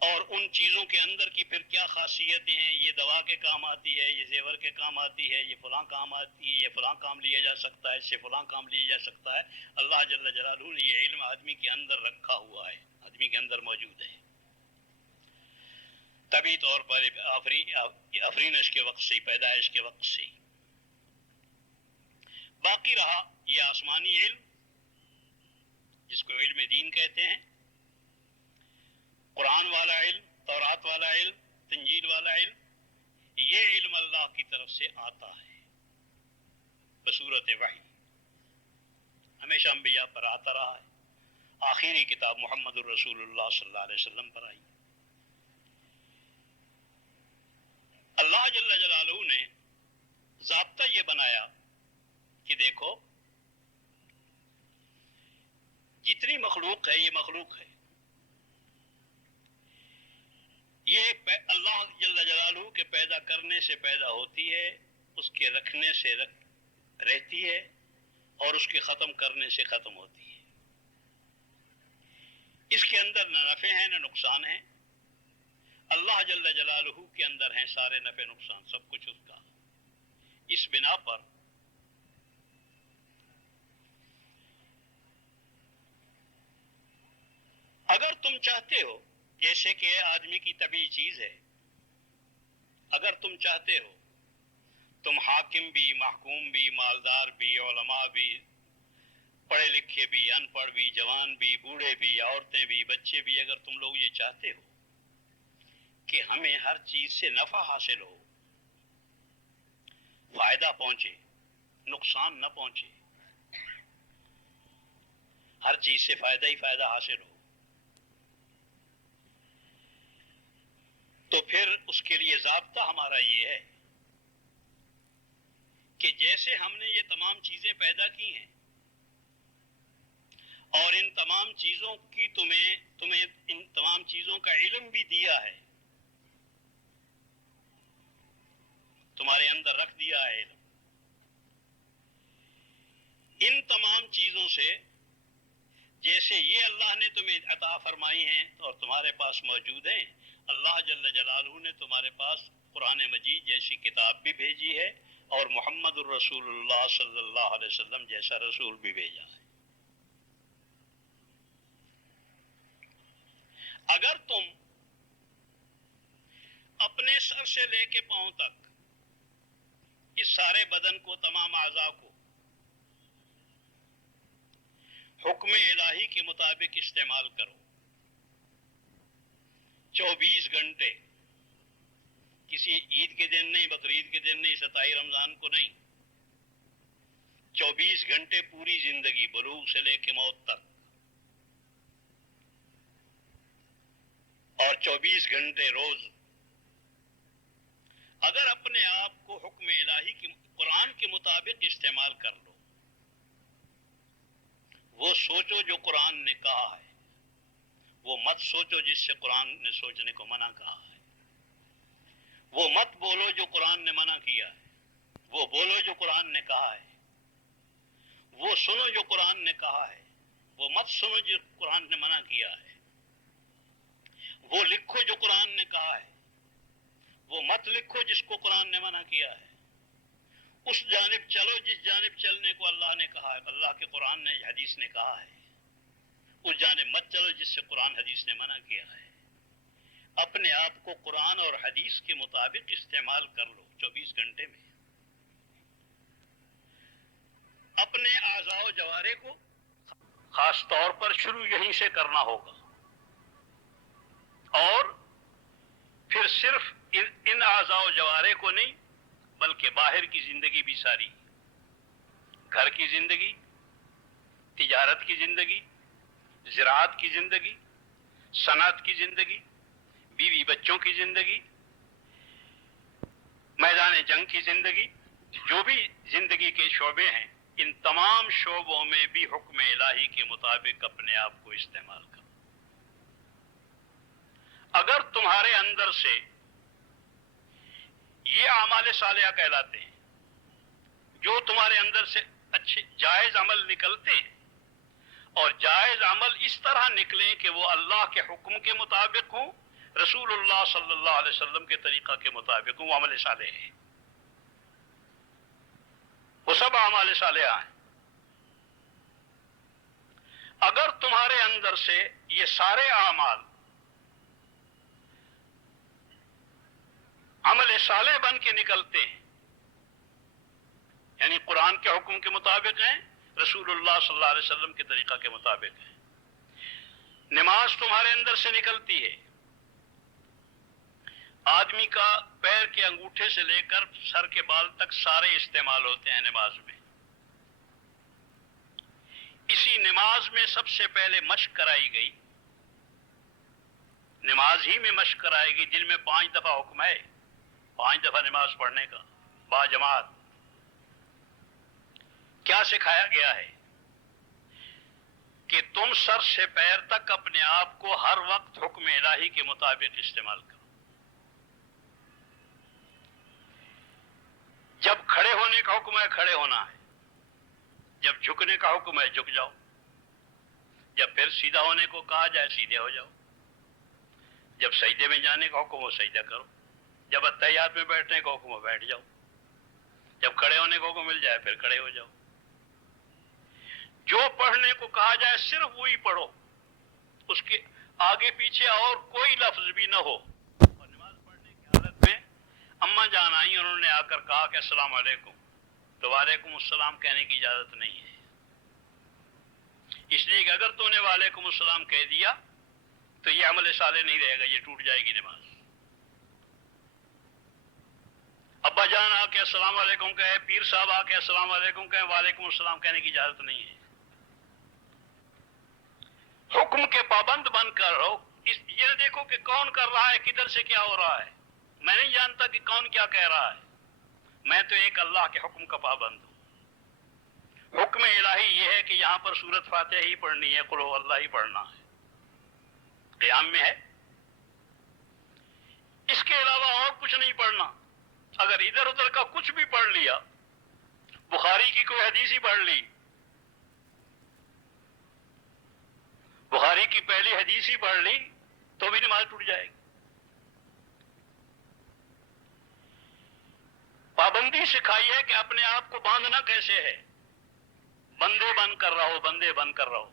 اور ان چیزوں کے اندر کی پھر کیا خاصیتیں ہیں، یہ دوا کے کام آتی ہے، یہ زیور کے کام آتی ہے، یہ فلاں کام آتی ہے، یہ فلاں کام لیا جا سکتا ہے، اس سے فلاں کام لیا جا سکتا ہے. اللہ جل جلالہ نے یہ علم آدمی کے اندر رکھا ہوا ہے، آدمی کے اندر موجود ہے. طبی طور پر افرینش کے وقت سے، پیدائش کے وقت سے. باقی رہا یہ آسمانی علم جس کو علم دین کہتے ہیں، قرآن والا علم، تورات والا علم، تنجیل والا علم. یہ علم اللہ کی طرف سے آتا ہے بصورت وحی، ہمیشہ انبیاء پر آتا رہا ہے. آخری کتاب محمد الرسول اللہ صلی اللہ علیہ وسلم پر آئی. اللہ جل جلالہ نے ضابطہ یہ بنایا کہ دیکھو جتنی مخلوق ہے یہ مخلوق ہے، یہ اللہ جل جلالہ کے پیدا کرنے سے پیدا ہوتی ہے، اس کے رکھنے سے رہتی ہے، اور اس کے ختم کرنے سے ختم ہوتی ہے. اس کے اندر نہ نفع ہے نہ نقصان ہے. اللہ جل جلالہ کے اندر ہیں سارے نفع نقصان، سب کچھ اس کا. اس بنا پر اگر تم چاہتے ہو، جیسے کہ آدمی کی طبیعی چیز ہے، اگر تم چاہتے ہو تم حاکم بھی، محکوم بھی، مالدار بھی، علماء بھی، پڑھے لکھے بھی، ان پڑھ بھی، جوان بھی، بوڑھے بھی، عورتیں بھی، بچے بھی، اگر تم لوگ یہ چاہتے ہو کہ ہمیں ہر چیز سے نفع حاصل ہو، فائدہ پہنچے، نقصان نہ پہنچے، ہر چیز سے فائدہ ہی فائدہ حاصل ہو، تو پھر اس کے لیے ضابطہ ہمارا یہ ہے کہ جیسے ہم نے یہ تمام چیزیں پیدا کی ہیں اور ان تمام چیزوں کی تمہیں ان تمام چیزوں کا علم بھی دیا ہے، تمہارے اندر رکھ دیا ہے علم. ان تمام چیزوں سے جیسے یہ اللہ نے تمہیں عطا فرمائی ہیں اور تمہارے پاس موجود ہیں، اللہ جل جلالہ نے تمہارے پاس قرآن مجید جیسی کتاب بھی بھیجی ہے اور محمد الرسول اللہ صلی اللہ علیہ وسلم جیسا رسول بھی بھیجا ہے. اگر تم اپنے سر سے لے کے پاؤں تک اس سارے بدن کو، تمام اعضاء کو حکم الہی کے مطابق استعمال کرو، 24 گھنٹے، کسی عید کے دن نہیں، بقرعید کے دن نہیں، 27 رمضان کو نہیں، 24 گھنٹے پوری زندگی بلوغ سے لے کے موت تک، اور 24 گھنٹے روز اگر اپنے آپ کو حکم الہی کی، قرآن کے مطابق استعمال کر لو، وہ سوچو جو قرآن نے کہا ہے، وہ مت سوچو جس سے قرآن نے سوچنے کو منع کہا ہے، وہ مت بولو جو قرآن نے منع کیا ہے، وہ بولو جو قرآن نے کہا ہے، وہ سنو جو قرآن نے کہا ہے، وہ مت سنو جو قرآن نے منع کیا ہے، وہ لکھو جو قرآن نے کہا ہے، وہ مت لکھو جس کو قرآن نے منع کیا ہے، اس جانب چلو جس جانب چلنے کو اللہ نے کہا ہے، اللہ کے قرآن نے، حدیث نے کہا ہے، اس جانب مت چلو جس سے قرآن حدیث نے منع کیا ہے. اپنے آپ کو قرآن اور حدیث کے مطابق استعمال کر لو 24 گھنٹے میں. اپنے اعضاء و جوارے کو خاص طور پر شروع یہیں سے کرنا ہوگا، اور پھر صرف ان اعضاء و جوارے کو نہیں بلکہ باہر کی زندگی بھی ساری، گھر کی زندگی، تجارت کی زندگی، زراعت کی زندگی، صنعت کی زندگی، بیوی بچوں کی زندگی، میدان جنگ کی زندگی، جو بھی زندگی کے شعبے ہیں ان تمام شعبوں میں بھی حکم الہی کے مطابق اپنے آپ کو استعمال کرو. اگر تمہارے اندر سے یہ اعمال صالحہ کہلاتے ہیں جو تمہارے اندر سے اچھے جائز عمل نکلتے ہیں اور جائز عمل اس طرح نکلیں کہ وہ اللہ کے حکم کے مطابق ہوں, رسول اللہ صلی اللہ علیہ وسلم کے طریقہ کے مطابق ہوں, وہ عمل صالح ہیں, وہ سب اعمال صالحہ ہیں. اگر تمہارے اندر سے یہ سارے اعمال عمل صالح بن کے نکلتے ہیں, یعنی قرآن کے حکم کے مطابق ہیں, رسول اللہ صلی اللہ علیہ وسلم کے طریقہ کے مطابق ہیں, نماز تمہارے اندر سے نکلتی ہے, آدمی کا پیر کے انگوٹھے سے لے کر سر کے بال تک سارے استعمال ہوتے ہیں نماز میں, اسی نماز میں سب سے پہلے مشق کرائی گئی, نماز ہی میں مشق کرائی گئی, دن میں 5 دفعہ حکم ہے 5 دفعہ نماز پڑھنے کا با جماعت. کیا سکھایا گیا ہے کہ تم سر سے پیر تک اپنے آپ کو ہر وقت حکم الہی کے مطابق استعمال کرو. جب کھڑے ہونے کا حکم ہے کھڑے ہونا ہے, جب جھکنے کا حکم ہے جھک جاؤ, جب پھر سیدھا ہونے کو کہا جائے سیدھے ہو جاؤ, جب سجدے میں جانے کا حکم ہو سجدہ کرو, جب اتحیات میں بیٹھنے کا حکم ہو بیٹھ جاؤ, جب کھڑے ہونے کو حکم مل جائے پھر کھڑے ہو جاؤ. جو پڑھنے کو کہا جائے صرف وہی پڑھو, اس کے آگے پیچھے اور کوئی لفظ بھی نہ ہو. اور نماز پڑھنے کی حالت میں اماں جان آئی, انہوں نے آ کر کہا کہ السلام علیکم, تو وعلیکم السلام کہنے کی اجازت نہیں ہے, اس لیے کہ اگر تو نے وعلیکم السلام کہہ دیا تو یہ عمل صالح نہیں رہے گا, یہ ٹوٹ جائے گی نماز. ابا جان آ کے السلام علیکم کہے, پیر صاحب آ کے السلام علیکم کہے, وعلیکم السلام کہنے کی اجازت نہیں ہے. حکم کے پابند بن کر رہو. یہ دیکھو کہ کون کر رہا ہے, کدھر سے کیا ہو رہا ہے, میں نہیں جانتا کہ کون کیا کہہ رہا ہے, میں تو ایک اللہ کے حکم کا پابند ہوں. حکم الہی یہ ہے کہ یہاں پر سورۃ فاتحہ ہی پڑھنی ہے, قل هو اللہ ہی پڑھنا ہے, قیام میں ہے, اس کے علاوہ اور کچھ نہیں پڑھنا. اگر ادھر ادھر کا کچھ بھی پڑھ لیا, بخاری کی کوئی حدیث ہی پڑھ لی, بخاری کی پہلی حدیث ہی پڑھ لی تو بھی نماز ٹوٹ جائے گی. پابندی سکھائی ہے کہ اپنے آپ کو باندھنا کیسے ہے, بندے بن کر رہو, بندے بن کر رہو.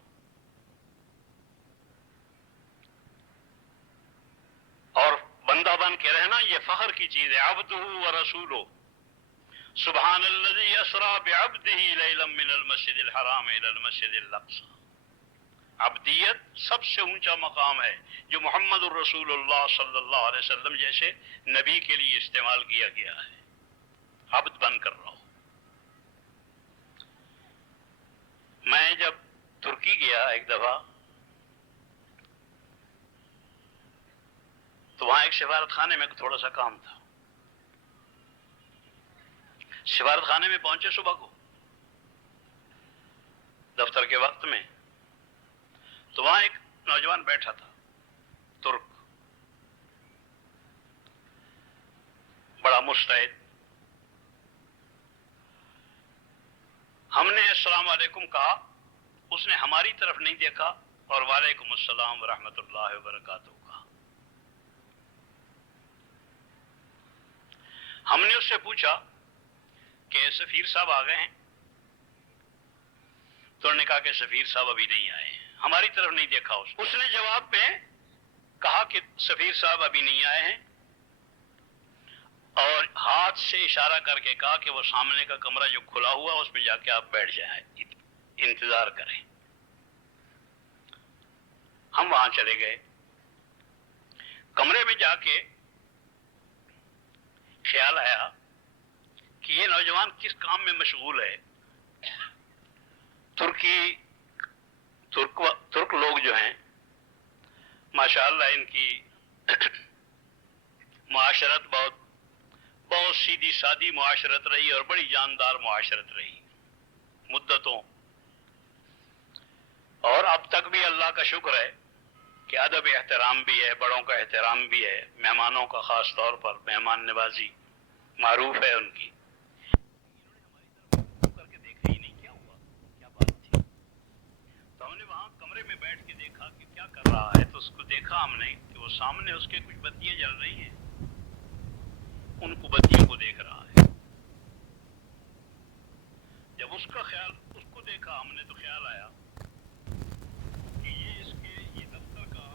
اور بندہ بن کے رہنا یہ فخر کی چیز ہے. عبدہ و رسولہ سبحان الذی اسری بعبدہ لیلا من المسجد الحرام الی المسجد الاقصی. عبدیت سب سے اونچا مقام ہے جو محمد الرسول اللہ صلی اللہ علیہ وسلم جیسے نبی کے لیے استعمال کیا گیا ہے. عبد بن کر رہو. میں جب ترکی گیا ایک دفعہ تو وہاں ایک سفارت خانے میں تھوڑا سا کام تھا. سفارت خانے میں پہنچے صبح کو دفتر کے وقت میں, تو وہاں ایک نوجوان بیٹھا تھا ترک, بڑا مستعد. ہم نے السلام علیکم کہا, اس نے ہماری طرف نہیں دیکھا اور وعلیکم السلام ورحمۃ اللہ وبرکاتہ کہا. ہم نے اس سے پوچھا کہ سفیر صاحب آ گئے ہیں, تو انہوں نے کہا کہ سفیر صاحب ابھی نہیں آئے ہیں, ہماری طرف نہیں دیکھا. اس نے جواب میں کہا کہ سفیر صاحب ابھی نہیں آئے ہیں, اور ہاتھ سے اشارہ کر کے کہا کہ وہ سامنے کا کمرہ جو کھلا ہوا اس میں جا کے آپ بیٹھ جائیں, انتظار کریں. ہم وہاں چلے گئے. کمرے میں جا کے خیال آیا کہ یہ نوجوان کس کام میں مشغول ہے. ترک لوگ جو ہیں ماشاءاللہ ان کی معاشرت بہت بہت سیدھی سادی معاشرت رہی اور بڑی جاندار معاشرت رہی مدتوں، اور اب تک بھی اللہ کا شکر ہے کہ ادب احترام بھی ہے، بڑوں کا احترام بھی ہے، مہمانوں کا خاص طور پر مہمان نوازی معروف ہے ان کی۔ کر کے دیکھا ہی نہیں کیا ہوا، کیا بات تھی۔ تو ہم نے وہاں کمرے میں بیٹھ کے دیکھا کہ کیا کر رہا ہے، تو اس کو دیکھا ہم نے کہ وہ سامنے اس کے کچھ بتیاں جل رہی ہیں، ان کو بتیوں کو دیکھ رہا ہے۔ جب اس کو دیکھا ہم نے تو خیال آیا کہ یہ دفتر کا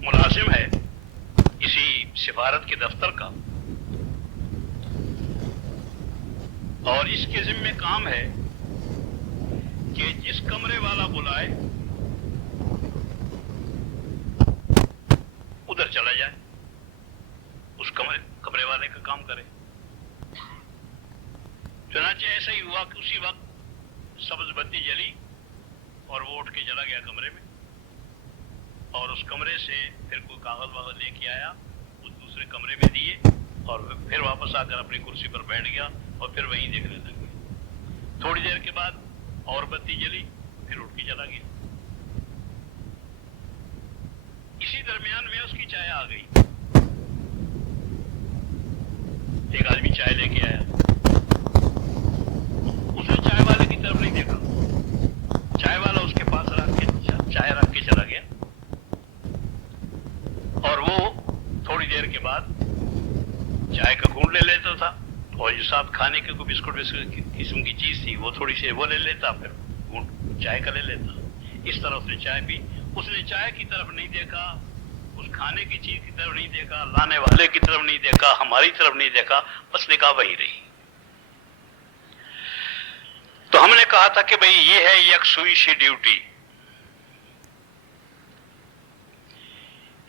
ملازم ہے، اسی سفارت کے دفتر کا، اور اس کے ذمہ کام ہے کہ جس کمرے والا بلائے ادھر چلا جائے، اس کمرے والے کا کام کرے۔ چنانچہ ایسا ہی ہوا کہ اسی وقت سبز بتی جلی اور وہ اٹھ کے چلا گیا کمرے میں، اور اس کمرے سے پھر کوئی کاغذ واغذ لے کے آیا، اس دوسرے کمرے میں دیے، اور پھر واپس آ کر اپنی کرسی پر بیٹھ گیا اور پھر وہیں دیکھنے لگ گیا۔ تھوڑی دیر کے بعد اور بتی جلی، پھر اٹھ کے چلا گیا۔ اسی درمیان میں اس کی چائے آ گئی، ایک آدمی چائے لے کے آیا، اس نے چائے والے کی طرف نہیں دیکھا، چائے والا اس کے پاس چائے رکھ کے چلا گیا، اور وہ تھوڑی دیر کے بعد چائے کا گھونٹ لے لیتا تھا، اور جو ساتھ کھانے کے کوئی بسکٹ قسم کی چیز تھی وہ تھوڑی سی وہ لے لیتا، پھر گھونٹ چائے کا لے لیتا۔ اس طرح اس نے چائے پی، اس نے چائے کی طرف نہیں دیکھا، اس کھانے کی چیز کی طرف نہیں دیکھا، لانے والے کی طرف نہیں دیکھا، ہماری طرف نہیں دیکھا، بس نگاہ وہی رہی۔ تو ہم نے کہا تھا کہ بھئی یہ ہے یکسوئی سی ڈیوٹی،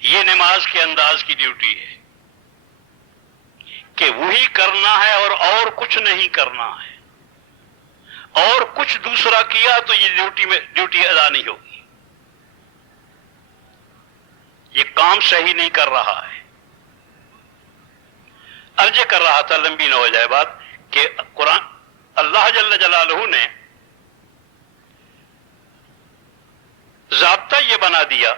یہ نماز کے انداز کی ڈیوٹی ہے کہ وہی کرنا ہے اور کچھ نہیں کرنا ہے، اور کچھ دوسرا کیا تو یہ ڈیوٹی ادا نہیں ہوگی، یہ کام صحیح نہیں کر رہا ہے۔ عرض کر رہا تھا، لمبی نہ ہو جائے بات، کہ قرآن اللہ جل جلالہ نے ضابطہ یہ بنا دیا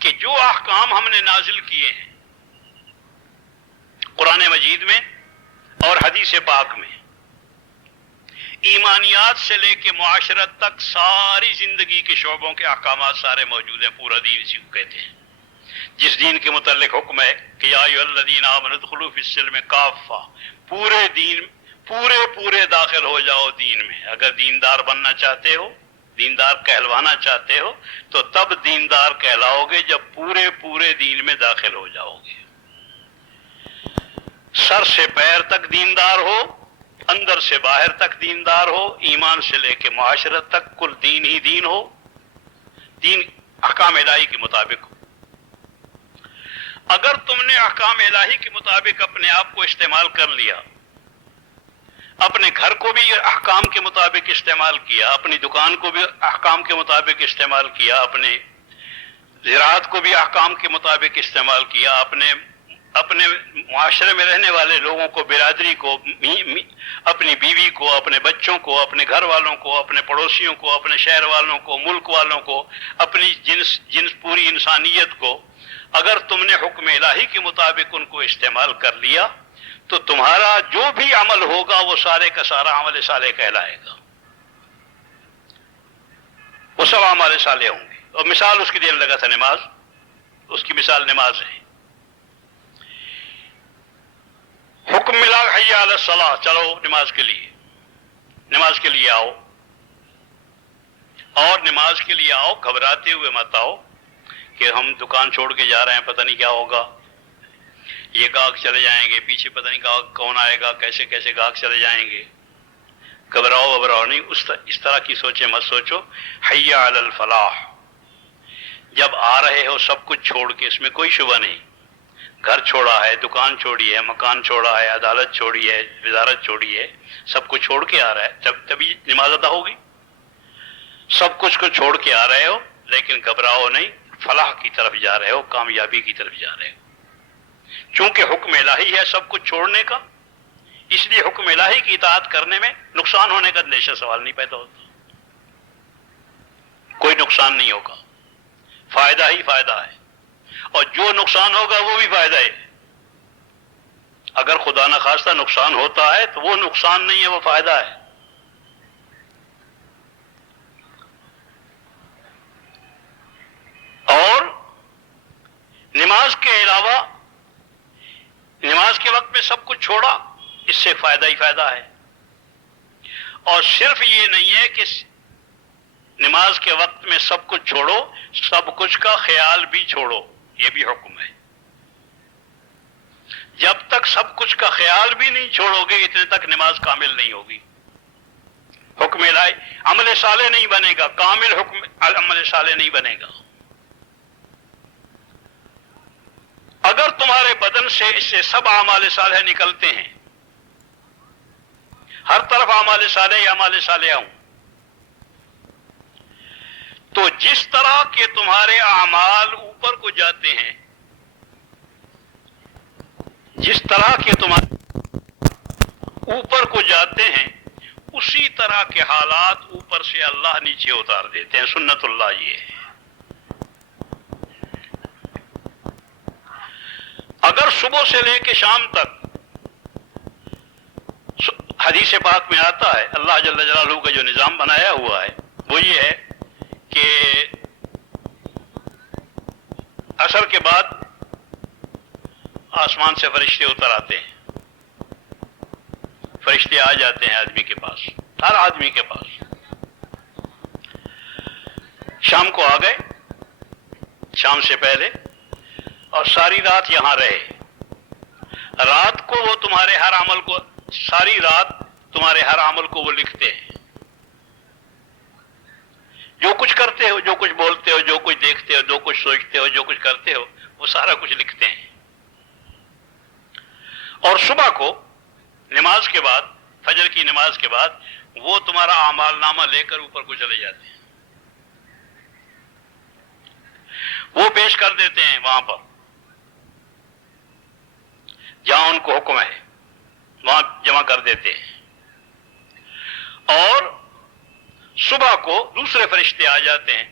کہ جو احکام ہم نے نازل کیے ہیں قرآن مجید میں اور حدیث پاک میں، ایمانیات سے لے کے معاشرت تک ساری زندگی کے شعبوں کے احکامات سارے موجود ہیں، پورا دین اسی کو کہتے ہیں۔ جس دین کے متعلق حکم ہے کہ یا ایھا الذین آمنوا ادخلوا فی السلم کافہ، پورے داخل ہو جاؤ دین میں۔ اگر دیندار بننا چاہتے ہو، دیندار کہلوانا چاہتے ہو، تو تب دیندار کہلاؤ گے جب پورے دین میں داخل ہو جاؤ گے، سر سے پیر تک دیندار ہو، اندر سے باہر تک دیندار ہو، ایمان سے لے کے معاشرت تک کل دین ہی دین ہو، دین احکام الہی کے مطابق ہو۔ اگر تم نے احکام الہی کے مطابق اپنے آپ کو استعمال کر لیا، اپنے گھر کو بھی احکام کے مطابق استعمال کیا، اپنی دکان کو بھی احکام کے مطابق استعمال کیا، اپنے زراعت کو بھی احکام کے مطابق استعمال کیا، اپنے معاشرے میں رہنے والے لوگوں کو، برادری کو، اپنی بیوی کو، اپنے بچوں کو، اپنے گھر والوں کو، اپنے پڑوسیوں کو، اپنے شہر والوں کو، ملک والوں کو، اپنی جنس پوری انسانیت کو، اگر تم نے حکم الہی کے مطابق ان کو استعمال کر لیا تو تمہارا جو بھی عمل ہوگا وہ سارے کا سارا عمل صالح کہلائے گا، وہ سب عمل صالح ہوں گے۔ اور مثال اس کی دینے لگا تھا نماز، اس کی مثال نماز ہے۔ حکم ملا حی علی الصلاۃ، چلو نماز کے لیے آؤ، اور نماز کے لیے آؤ، گھبراتے ہوئے مت آؤ کہ ہم دکان چھوڑ کے جا رہے ہیں پتہ نہیں کیا ہوگا، یہ گاہک چلے جائیں گے، پیچھے پتہ نہیں گاہک کون آئے گا، کیسے گاہک چلے جائیں گے، گھبراؤ نہیں، اس طرح کی سوچیں مت سوچو۔ حی علی الفلاح، جب آ رہے ہو سب کچھ چھوڑ کے، اس میں کوئی شبہ نہیں، گھر چھوڑا ہے، دکان چھوڑی ہے، مکان چھوڑا ہے، عدالت چھوڑی ہے، وزارت چھوڑی ہے، سب کچھ چھوڑ کے آ رہا ہے، تبھی نماز ادا ہوگی۔ سب کچھ کو چھوڑ کے آ رہے ہو لیکن گھبراؤ نہیں، فلاح کی طرف جا رہے ہو، کامیابی کی طرف جا رہے ہو۔ چونکہ حکم الہی ہے سب کچھ چھوڑنے کا، اس لیے حکم الہی کی اطاعت کرنے میں نقصان ہونے کا اندیشہ سوال نہیں پیدا ہوتا، کوئی نقصان نہیں ہوگا، فائدہ ہی فائدہ ہے، اور جو نقصان ہوگا وہ بھی فائدہ ہے۔ اگر خدا نخواستہ نقصان ہوتا ہے تو وہ نقصان نہیں ہے، وہ فائدہ ہے۔ اور نماز کے علاوہ نماز کے وقت میں سب کچھ چھوڑا، اس سے فائدہ ہی فائدہ ہے۔ اور صرف یہ نہیں ہے کہ نماز کے وقت میں سب کچھ چھوڑو، سب کچھ کا خیال بھی چھوڑو، یہ بھی حکم ہے۔ جب تک سب کچھ کا خیال بھی نہیں چھوڑو گے اتنے تک نماز کامل نہیں ہوگی۔ حکم الہی عمل صالح نہیں بنے گا، کامل حکم عمل صالح نہیں بنے گا۔ اگر تمہارے بدن سے اس سے سب اعمال صالح نکلتے ہیں، ہر طرف اعمال صالح یا اعمال صالحہ ہوں، تو جس طرح کے تمہارے اعمال اوپر کو جاتے ہیں، جس طرح کے تمہارے اوپر کو جاتے ہیں، اسی طرح کے حالات اوپر سے اللہ نیچے اتار دیتے ہیں۔ سنت اللہ یہ ہے۔ اگر صبح سے لے کے شام تک، حدیث پاک میں آتا ہے اللہ جل جلالہ کا جو نظام بنایا ہوا ہے وہ یہ ہے کہ عصر کے بعد آسمان سے فرشتے اتر آتے ہیں، فرشتے آ جاتے ہیں آدمی کے پاس، ہر آدمی کے پاس۔ شام کو آ گئے، شام سے پہلے، اور ساری رات یہاں رہے۔ رات کو وہ تمہارے ہر عمل کو، ساری رات تمہارے ہر عمل کو وہ لکھتے ہیں، جو کچھ کرتے ہو، جو کچھ بولتے ہو، جو کچھ دیکھتے ہو، جو کچھ سوچتے ہو، جو کچھ کرتے ہو، وہ سارا کچھ لکھتے ہیں۔ اور صبح کو نماز کے بعد، فجر کی نماز کے بعد، وہ تمہارا اعمال نامہ لے کر اوپر کو چلے جاتے ہیں، وہ پیش کر دیتے ہیں وہاں پر جہاں ان کو حکم ہے، وہاں جمع کر دیتے ہیں۔ اور صبح کو دوسرے فرشتے آ جاتے ہیں،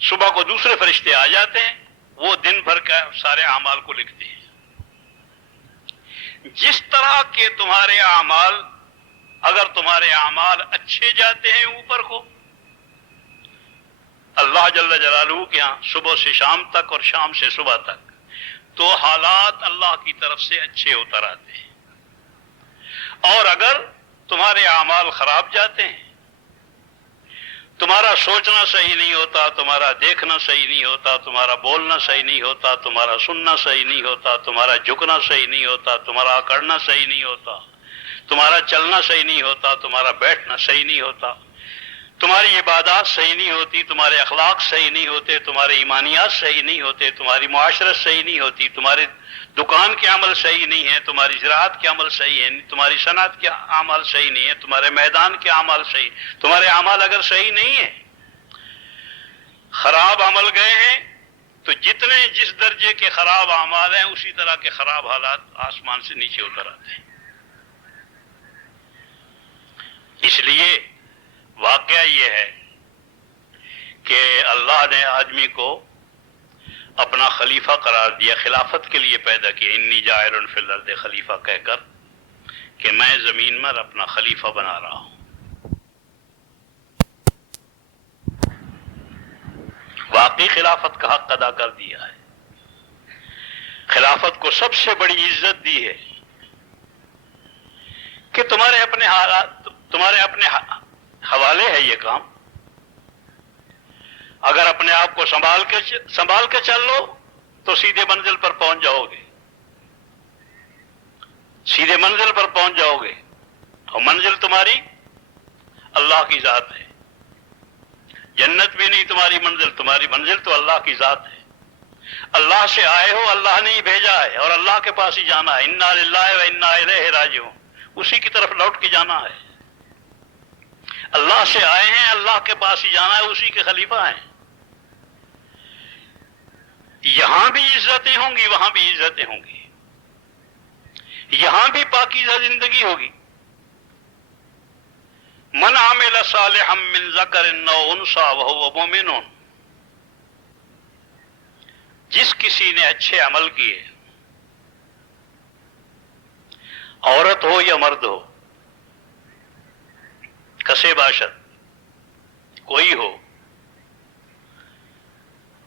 صبح کو دوسرے فرشتے آ جاتے ہیں، وہ دن بھر کا سارے اعمال کو لکھتے ہیں۔ جس طرح کے تمہارے اعمال، اگر تمہارے اعمال اچھے جاتے ہیں اوپر کو، اللہ جل جلالہ کے ہاں صبح سے شام تک اور شام سے صبح تک، تو حالات اللہ کی طرف سے اچھے اتر آتے ہیں۔ اور اگر تمہارے اعمال خراب جاتے ہیں، تمہارا سوچنا صحیح نہیں ہوتا، تمہارا دیکھنا صحیح نہیں ہوتا، تمہارا بولنا صحیح نہیں ہوتا، تمہارا سننا صحیح نہیں ہوتا، تمہارا جھکنا صحیح نہیں ہوتا، تمہارا اکڑنا صحیح نہیں ہوتا، تمہارا چلنا صحیح نہیں ہوتا، تمہارا بیٹھنا صحیح نہیں ہوتا، تمہاری عبادات صحیح نہیں ہوتی، تمہارے اخلاق صحیح نہیں ہوتے، تمہارے ایمانیات صحیح نہیں ہوتے، تمہاری معاشرت صحیح نہیں ہوتی، تمہارے دکان کے عمل صحیح نہیں ہے، تمہاری زراعت کے عمل صحیح ہے، تمہاری صنعت کے اعمال صحیح نہیں ہے، تمہارے میدان کے اعمال صحیح، تمہارے اعمال اگر صحیح نہیں ہیں، خراب عمل گئے ہیں، تو جتنے جس درجے کے خراب اعمال ہیں اسی طرح کے خراب حالات آسمان سے نیچے اتر آتے ہیں۔ اس لیے واقعہ یہ ہے کہ اللہ نے آدمی کو اپنا خلیفہ قرار دیا، خلافت کے لیے پیدا کیا، انی جاعل فی الارض خلیفہ کہہ کر، کہ میں زمین میں اپنا خلیفہ بنا رہا ہوں۔ واقعی خلافت کا حق ادا کر دیا ہے، خلافت کو سب سے بڑی عزت دی ہے کہ تمہارے اپنے حالات، تمہارے اپنے حوالے ہے یہ کام۔ اگر اپنے آپ کو سنبھال کے چل لو تو سیدھے منزل پر پہنچ جاؤ گے، سیدھے منزل پر پہنچ جاؤ گے، اور منزل تمہاری اللہ کی ذات ہے۔ جنت بھی نہیں تمہاری منزل تو اللہ کی ذات ہے۔ اللہ سے آئے ہو، اللہ نے ہی بھیجا ہے، اور اللہ کے پاس ہی جانا ہے۔ انا للہ و انا الیہ راجعون، اسی کی طرف لوٹ کے جانا ہے۔ اللہ سے آئے ہیں، اللہ کے پاس ہی جانا ہے، اسی کے خلیفہ ہیں۔ یہاں بھی عزتیں ہوں گی، وہاں بھی عزتیں ہوں گی، یہاں بھی پاکیزہ زندگی ہوگی۔ من عمل صالحا من ذکر او انثی وہو مؤمن، جس کسی نے اچھے عمل کیے، عورت ہو یا مرد ہو، کسے باشد کوئی ہو،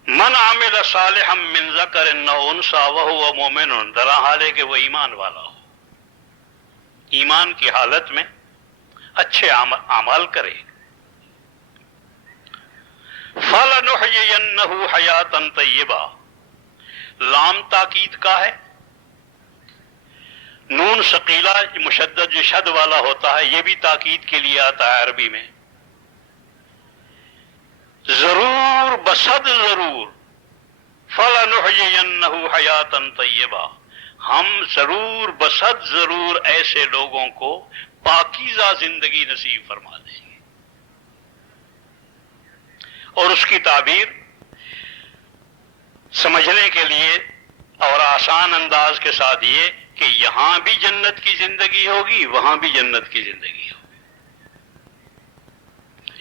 من عمل صالحا من ذکر او انثی وہو مؤمن، در حال ہے کہ وہ ایمان والا ہو، ایمان کی حالت میں اچھے اعمال کرے، فَلَنُحْيِيَنَّهُ حَيَاةً طَيِّبَةً، لام تاکید کا ہے، نون ثقیلہ مشدد جو شد والا ہوتا ہے یہ بھی تاکید کے لیے آتا ہے عربی میں، ضرور بصد ضرور، فَلَنُحْيِيَنَّهُ حَيَاةً طَيِّبَةً، ہم ضرور بصد ضرور ایسے لوگوں کو پاکیزہ زندگی نصیب فرما دیں گے۔ اور اس کی تعبیر سمجھنے کے لیے اور آسان انداز کے ساتھ یہ کہ یہاں بھی جنت کی زندگی ہوگی، وہاں بھی جنت کی زندگی ہوگی،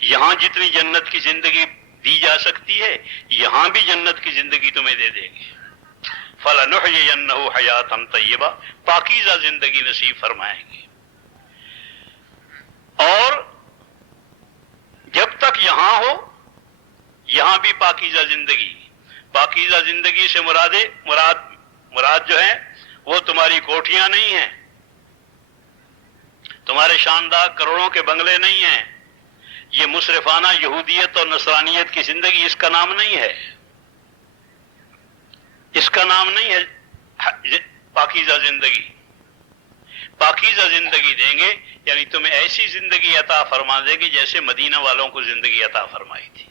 یہاں جتنی جنت کی زندگی دی جا سکتی ہے یہاں بھی جنت کی زندگی تمہیں دے دیں گے، فَلَنُحْيِيَنَّهُ حَيَاةً طَيِّبَةً، پاکیزہ زندگی نصیب فرمائیں گے۔ اور جب تک یہاں ہو یہاں بھی پاکیزہ زندگی، پاکیزہ زندگی سے مراد جو ہے وہ تمہاری کوٹھیاں نہیں ہیں، تمہارے شاندار کروڑوں کے بنگلے نہیں ہیں، یہ مصرفانہ یہودیت اور نصرانیت کی زندگی اس کا نام نہیں ہے، اس کا نام نہیں ہے پاکیزہ زندگی۔ پاکیزہ زندگی دیں گے یعنی تمہیں ایسی زندگی عطا فرما دے گی جیسے مدینہ والوں کو زندگی عطا فرمائی تھی،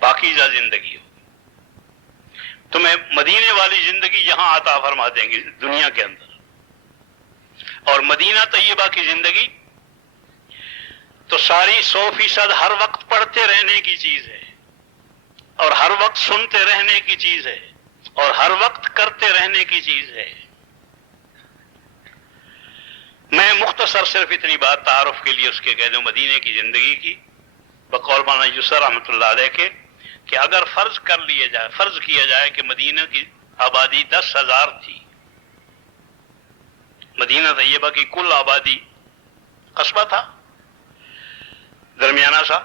پاکیزہ زندگی ہو، تمہیں مدینے والی زندگی یہاں عطا فرما دیں گی دنیا کے اندر، اور مدینہ طیبہ کی زندگی تو ساری 100% ہر وقت پڑھتے رہنے کی چیز ہے، اور ہر وقت سنتے رہنے کی چیز ہے، اور ہر وقت کرتے رہنے کی چیز ہے۔ میں مختصر صرف اتنی بات تعارف کے لیے اس کے کہہ دوں مدینے کی زندگی کی، بقول مولانا یسر رحمۃ اللہ علیہ کے، کہ اگر فرض کیا جائے کہ مدینہ کی آبادی 10,000 تھی، مدینہ طیبہ کی کل آبادی، قصبہ تھا درمیانہ سا،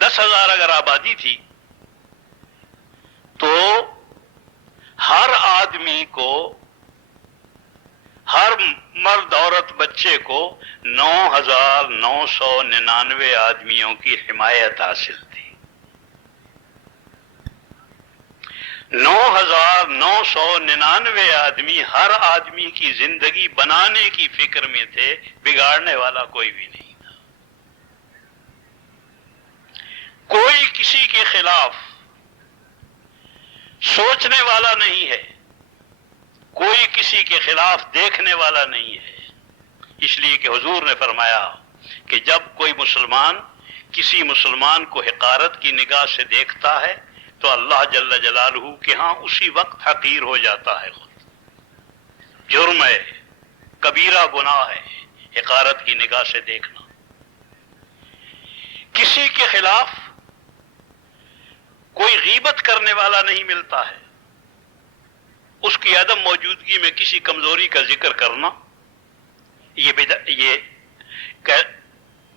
10,000 اگر آبادی تھی تو ہر آدمی کو، ہر مرد عورت بچے کو 9,999 آدمیوں کی حمایت حاصل تھی، 9,999 آدمی ہر آدمی کی زندگی بنانے کی فکر میں تھے، بگاڑنے والا کوئی بھی نہیں تھا، کوئی کسی کے خلاف سوچنے والا نہیں ہے، کوئی کسی کے خلاف دیکھنے والا نہیں ہے، اس لیے کہ حضور نے فرمایا کہ جب کوئی مسلمان کسی مسلمان کو حقارت کی نگاہ سے دیکھتا ہے تو اللہ جل جلالہ کے ہاں اسی وقت حقیر ہو جاتا ہے، خود جرم ہے، کبیرہ گناہ ہے حقارت کی نگاہ سے دیکھنا۔ کسی کے خلاف کوئی غیبت کرنے والا نہیں ملتا ہے، اس کی عدم موجودگی میں کسی کمزوری کا ذکر کرنا یہ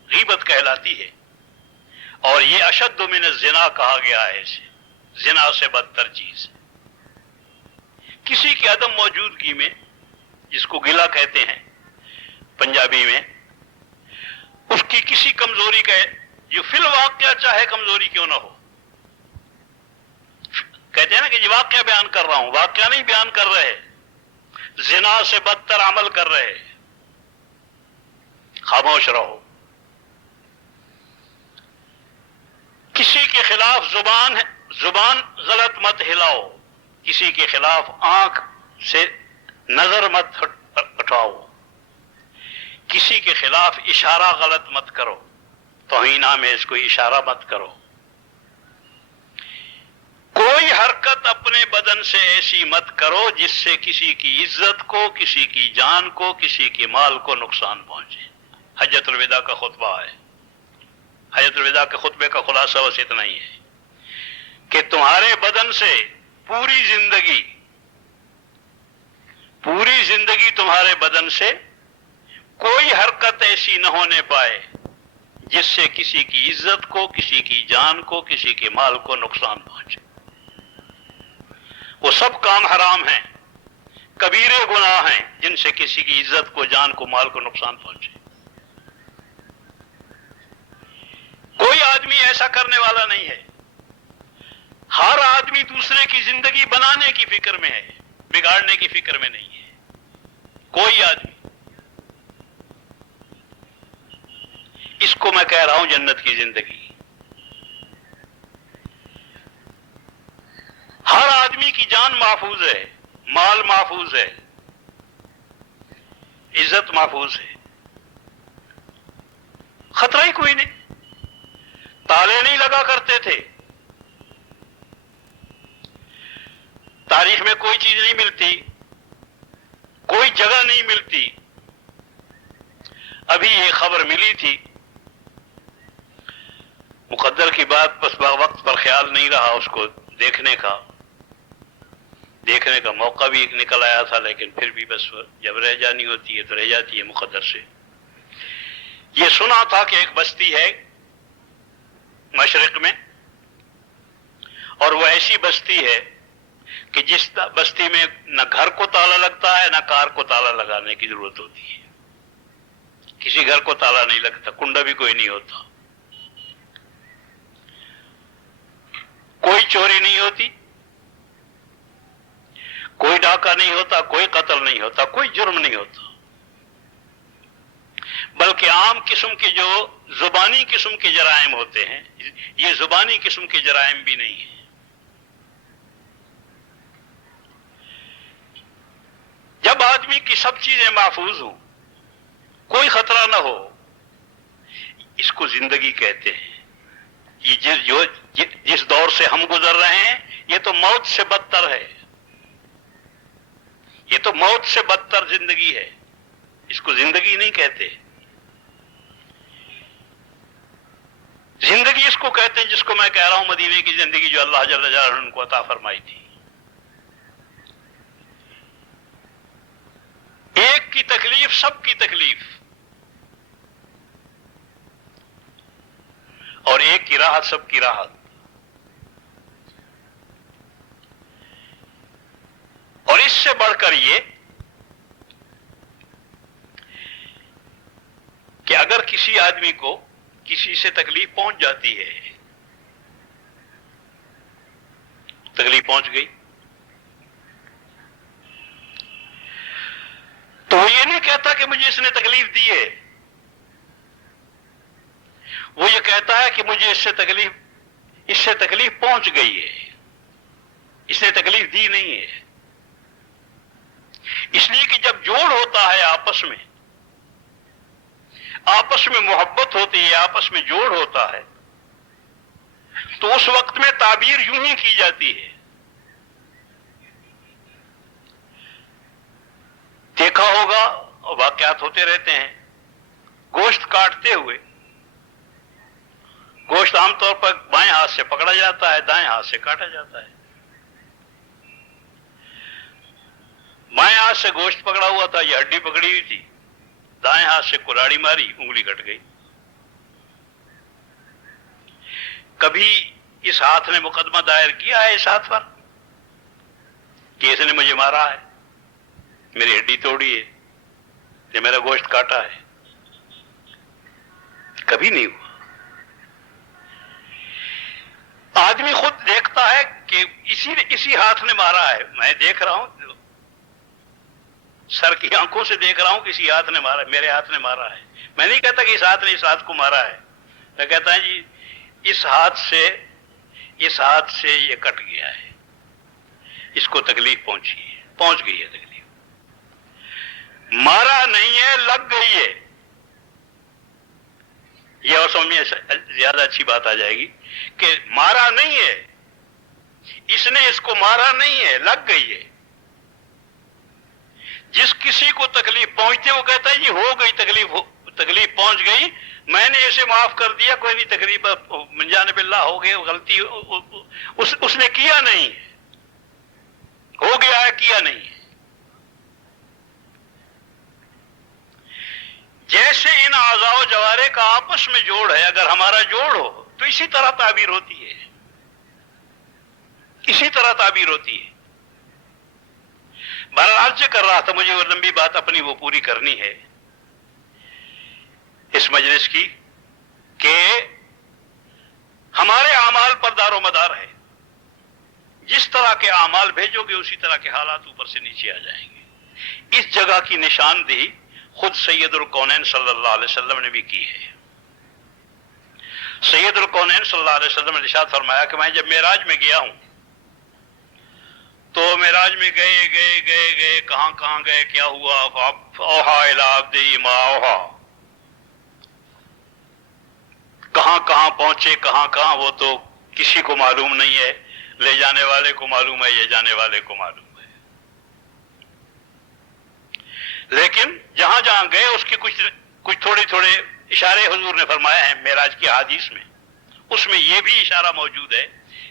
غیبت کہلاتی ہے، اور یہ اشد من الزنا کہا گیا ہے، اسے زنا سے بدتر چیز ہے۔ کسی کی عدم موجودگی میں، جس کو گلہ کہتے ہیں پنجابی میں، اس کی کسی کمزوری کا جو فی الواقعہ چاہے کمزوری کیوں نہ ہو، کہتے ہیں نا کہ یہ واقعہ بیان کر رہا ہوں، واقعہ نہیں بیان کر رہے، زنا سے بدتر عمل کر رہے، خاموش رہو۔ کسی کے خلاف زبان غلط مت ہلاؤ، کسی کے خلاف آنکھ سے نظر مت اٹھاؤ، کسی کے خلاف اشارہ غلط مت کرو، توہین میں اس کو اشارہ مت کرو، حرکت اپنے بدن سے ایسی مت کرو جس سے کسی کی عزت کو، کسی کی جان کو، کسی کے مال کو نقصان پہنچے۔ حجۃ الوداع کا خطبہ ہے۔ حجۃ الوداع کے خطبے کا خلاصہ بس اتنا ہی ہے کہ تمہارے بدن سے پوری زندگی تمہارے بدن سے کوئی حرکت ایسی نہ ہونے پائے جس سے کسی کی عزت کو، کسی کی جان کو، کسی کے مال کو نقصان پہنچے۔ وہ سب کام حرام ہیں، کبیرے گناہ ہیں جن سے کسی کی عزت کو، جان کو، مال کو نقصان پہنچے۔ کوئی آدمی ایسا کرنے والا نہیں ہے۔ ہر آدمی دوسرے کی زندگی بنانے کی فکر میں ہے، بگاڑنے کی فکر میں نہیں ہے۔ کوئی آدمی، اس کو میں کہہ رہا ہوں جنت کی زندگی۔ ہر آدمی کی جان محفوظ ہے، مال محفوظ ہے، عزت محفوظ ہے، خطرہ ہی کوئی نہیں۔ تالے نہیں لگا کرتے تھے، تاریخ میں کوئی چیز نہیں ملتی، کوئی جگہ نہیں ملتی۔ ابھی یہ خبر ملی تھی، مقدر کی بات، بس وقت پر خیال نہیں رہا اس کو دیکھنے کا موقع بھی ایک نکل آیا تھا، لیکن پھر بھی بس جب رہ جانی ہوتی ہے تو رہ جاتی ہے مقدر سے۔ یہ سنا تھا کہ ایک بستی ہے مشرق میں، اور وہ ایسی بستی ہے کہ جس بستی میں نہ گھر کو تالا لگتا ہے، نہ کار کو تالا لگانے کی ضرورت ہوتی ہے۔ کسی گھر کو تالا نہیں لگتا، کنڈا بھی کوئی نہیں ہوتا، کوئی چوری نہیں ہوتی، کوئی ڈاکہ نہیں ہوتا، کوئی قتل نہیں ہوتا، کوئی جرم نہیں ہوتا، بلکہ عام قسم کے جو زبانی قسم کے جرائم ہوتے ہیں، یہ زبانی قسم کے جرائم بھی نہیں ہیں۔ جب آدمی کی سب چیزیں محفوظ ہوں، کوئی خطرہ نہ ہو، اس کو زندگی کہتے ہیں۔ یہ جس دور سے ہم گزر رہے ہیں، یہ تو موت سے بدتر ہے، یہ تو موت سے بدتر زندگی ہے، اس کو زندگی نہیں کہتے۔ زندگی اس کو کہتے ہیں جس کو میں کہہ رہا ہوں مدینے کی زندگی، جو اللہ جل جلالہ نے ان کو عطا فرمائی تھی۔ ایک کی تکلیف سب کی تکلیف، اور ایک کی راحت سب کی راحت۔ اور اس سے بڑھ کر یہ کہ اگر کسی آدمی کو کسی سے تکلیف پہنچ جاتی ہے، تکلیف پہنچ گئی، تو وہ یہ نہیں کہتا کہ مجھے اس نے تکلیف دی ہے، وہ یہ کہتا ہے کہ مجھے اس سے تکلیف پہنچ گئی ہے، اس نے تکلیف دی نہیں ہے۔ اس لیے کہ جب جوڑ ہوتا ہے آپس میں محبت ہوتی ہے، آپس میں جوڑ ہوتا ہے، تو اس وقت میں تعبیر یوں ہی کی جاتی ہے۔ دیکھا ہوگا، واقعات ہوتے رہتے ہیں، گوشت کاٹتے ہوئے، گوشت عام طور پر بائیں ہاتھ سے پکڑا جاتا ہے، دائیں ہاتھ سے کاٹا جاتا ہے۔ بائیں ہاتھ سے گوشت پکڑا ہوا تھا، یہ ہڈی پکڑی ہوئی تھی، دائیں ہاتھ سے کلاڑی ماری، انگلی کٹ گئی۔ کبھی اس ہاتھ نے مقدمہ دائر کیا ہے اس ہاتھ پر کہ اس نے مجھے مارا ہے، میری ہڈی توڑی ہے، یہ میرا گوشت کاٹا ہے؟ کبھی نہیں ہوا۔ آدمی خود دیکھتا ہے کہ اسی ہاتھ نے مارا ہے، میں دیکھ رہا ہوں، سر کی آنکھوں سے دیکھ رہا ہوں کہ اسی ہاتھ نے مارا، میرے ہاتھ نے مارا ہے۔ میں نہیں کہتا کہ اس ہاتھ نے اس ہاتھ کو مارا ہے، میں کہتا ہے جی اس ہاتھ سے یہ کٹ گیا ہے، اس کو تکلیف پہنچ گئی ہے تکلیف، مارا نہیں ہے، لگ گئی ہے۔ یہ اور سمجھ میں زیادہ اچھی بات آ جائے گی کہ مارا نہیں ہے، اس نے اس کو مارا نہیں ہے، لگ گئی ہے۔ جس کسی کو تکلیف پہنچتے وہ کہتا ہے جی ہو گئی تکلیف پہنچ گئی، میں نے اسے معاف کر دیا، کوئی نہیں، تکلیف من جانب اللہ ہو گئی، غلطی اس نے کیا نہیں، ہو گیا ہے، کیا نہیں۔ جیسے ان اعضاء و جوارح کا آپس میں جوڑ ہے، اگر ہمارا جوڑ ہو تو اسی طرح تعبیر ہوتی ہے، اسی طرح تعبیر ہوتی ہے۔ بہرحال سے کر رہا تھا، مجھے وہ لمبی بات اپنی وہ پوری کرنی ہے اس مجلس کی، کہ ہمارے اعمال پر دار و مدار ہے، جس طرح کے اعمال بھیجو گے اسی طرح کے حالات اوپر سے نیچے آ جائیں گے۔ اس جگہ کی نشاندہی خود سید الکونین صلی اللہ علیہ وسلم نے بھی کی ہے۔ سید الکونین صلی اللہ علیہ وسلم نے ارشاد فرمایا کہ میں جب معراج میں گیا ہوں تو معراج میں گئے کہاں گئے، کیا ہوا؟ اوحا الی عبدہ ما اوحا، کہاں پہنچے، کہاں وہ تو کسی کو معلوم نہیں ہے، لے جانے والے کو معلوم ہے، یہ جانے والے کو معلوم ہے۔ لیکن جہاں گئے اس کے کچھ تھوڑے اشارے حضور نے فرمایا ہیں معراج کی حدیث میں، اس میں یہ بھی اشارہ موجود ہے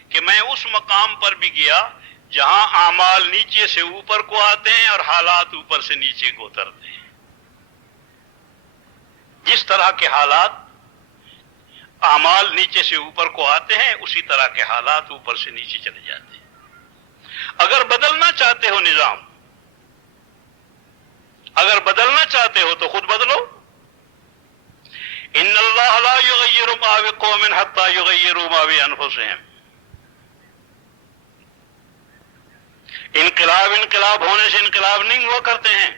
کہ میں اس مقام پر بھی گیا جہاں اعمال نیچے سے اوپر کو آتے ہیں اور حالات اوپر سے نیچے کو اترتے ہیں۔ جس طرح کے حالات اعمال نیچے سے اوپر کو آتے ہیں اسی طرح کے حالات اوپر سے نیچے چلے جاتے ہیں۔ اگر بدلنا چاہتے ہو نظام، اگر بدلنا چاہتے ہو تو خود بدلو۔ ان اللہ لا یغیر ما بقوم حتی یغیروا ما بانفسہم۔ انقلاب ہونے سے انقلاب نہیں ہوا کرتے ہیں،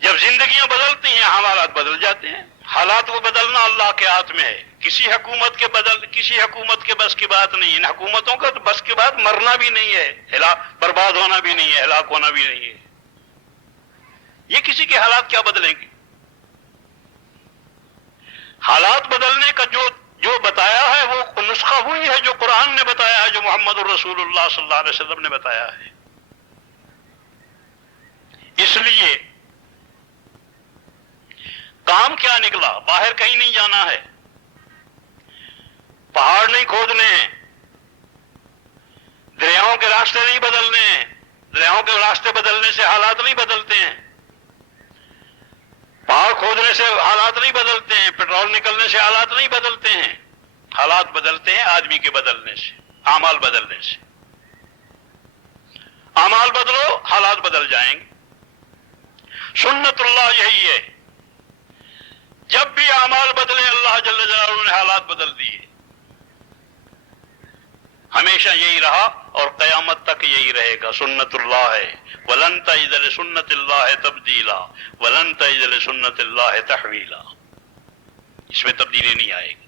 جب زندگیاں بدلتی ہیں حالات بدل جاتے ہیں۔ حالات کو بدلنا اللہ کے ہاتھ میں ہے، کسی حکومت کے بس کی بات نہیں۔ ان حکومتوں کا تو بس کی بات مرنا بھی نہیں ہے، برباد ہونا بھی نہیں ہے، ہلاک ہونا بھی نہیں ہے۔ یہ کسی کے حالات کیا بدلیں گے؟ حالات بدلنے کا جو بتایا ہے وہ نسخہ وہی ہے جو قرآن نے بتایا ہے، جو محمد الرسول اللہ صلی اللہ علیہ وسلم نے بتایا ہے۔ اس لیے کام کیا نکلا؟ باہر کہیں نہیں جانا ہے، پہاڑ نہیں کھودنے ہیں، دریاؤں کے راستے نہیں بدلنے ہیں، دریاؤں کے راستے بدلنے سے حالات نہیں بدلتے ہیں، پہاڑ کھودنے سے حالات نہیں بدلتے ہیں، پیٹرول نکلنے سے حالات نہیں بدلتے ہیں۔ حالات بدلتے ہیں آدمی کے بدلنے سے، اعمال بدلنے سے۔ اعمال بدلو، حالات بدل جائیں گے۔ سنت اللہ یہی ہے، جب بھی اعمال بدلے اللہ جل جلالہ نے حالات بدل دیے، ہمیشہ یہی رہا اور قیامت تک یہی رہے گا۔ سنت اللہ ہے، وَلَن تَجِدَ لِسُنَّتِ اللَّهِ تَبْدِيلًا وَلَن تَجِدَ لِسُنَّتِ اللَّهِ تَحْوِيلًا۔ اس میں تبدیلی نہیں آئے گی۔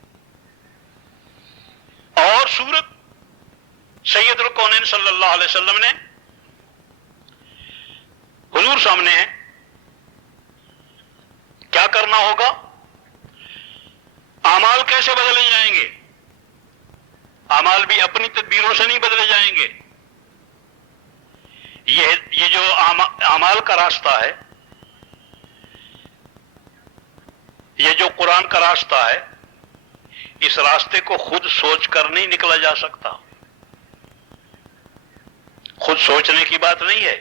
اور سورت سید الکونین صلی اللہ علیہ وسلم نے حضور سامنے ہے، کیا کرنا ہوگا، اعمال کیسے بدلے جائیں گے؟ اعمال بھی اپنی تدبیروں سے نہیں بدلے جائیں گے۔ یہ جو اعمال کا راستہ ہے، یہ جو قرآن کا راستہ ہے، اس راستے کو خود سوچ کر نہیں نکلا جا سکتا۔ خود سوچنے کی بات نہیں ہے،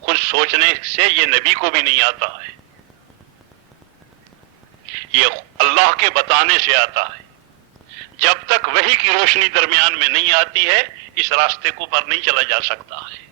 خود سوچنے سے یہ نبی کو بھی نہیں آتا ہے، یہ اللہ کے بتانے سے آتا ہے۔ جب تک وحی کی روشنی درمیان میں نہیں آتی ہے اس راستے کو پر نہیں چلا جا سکتا ہے۔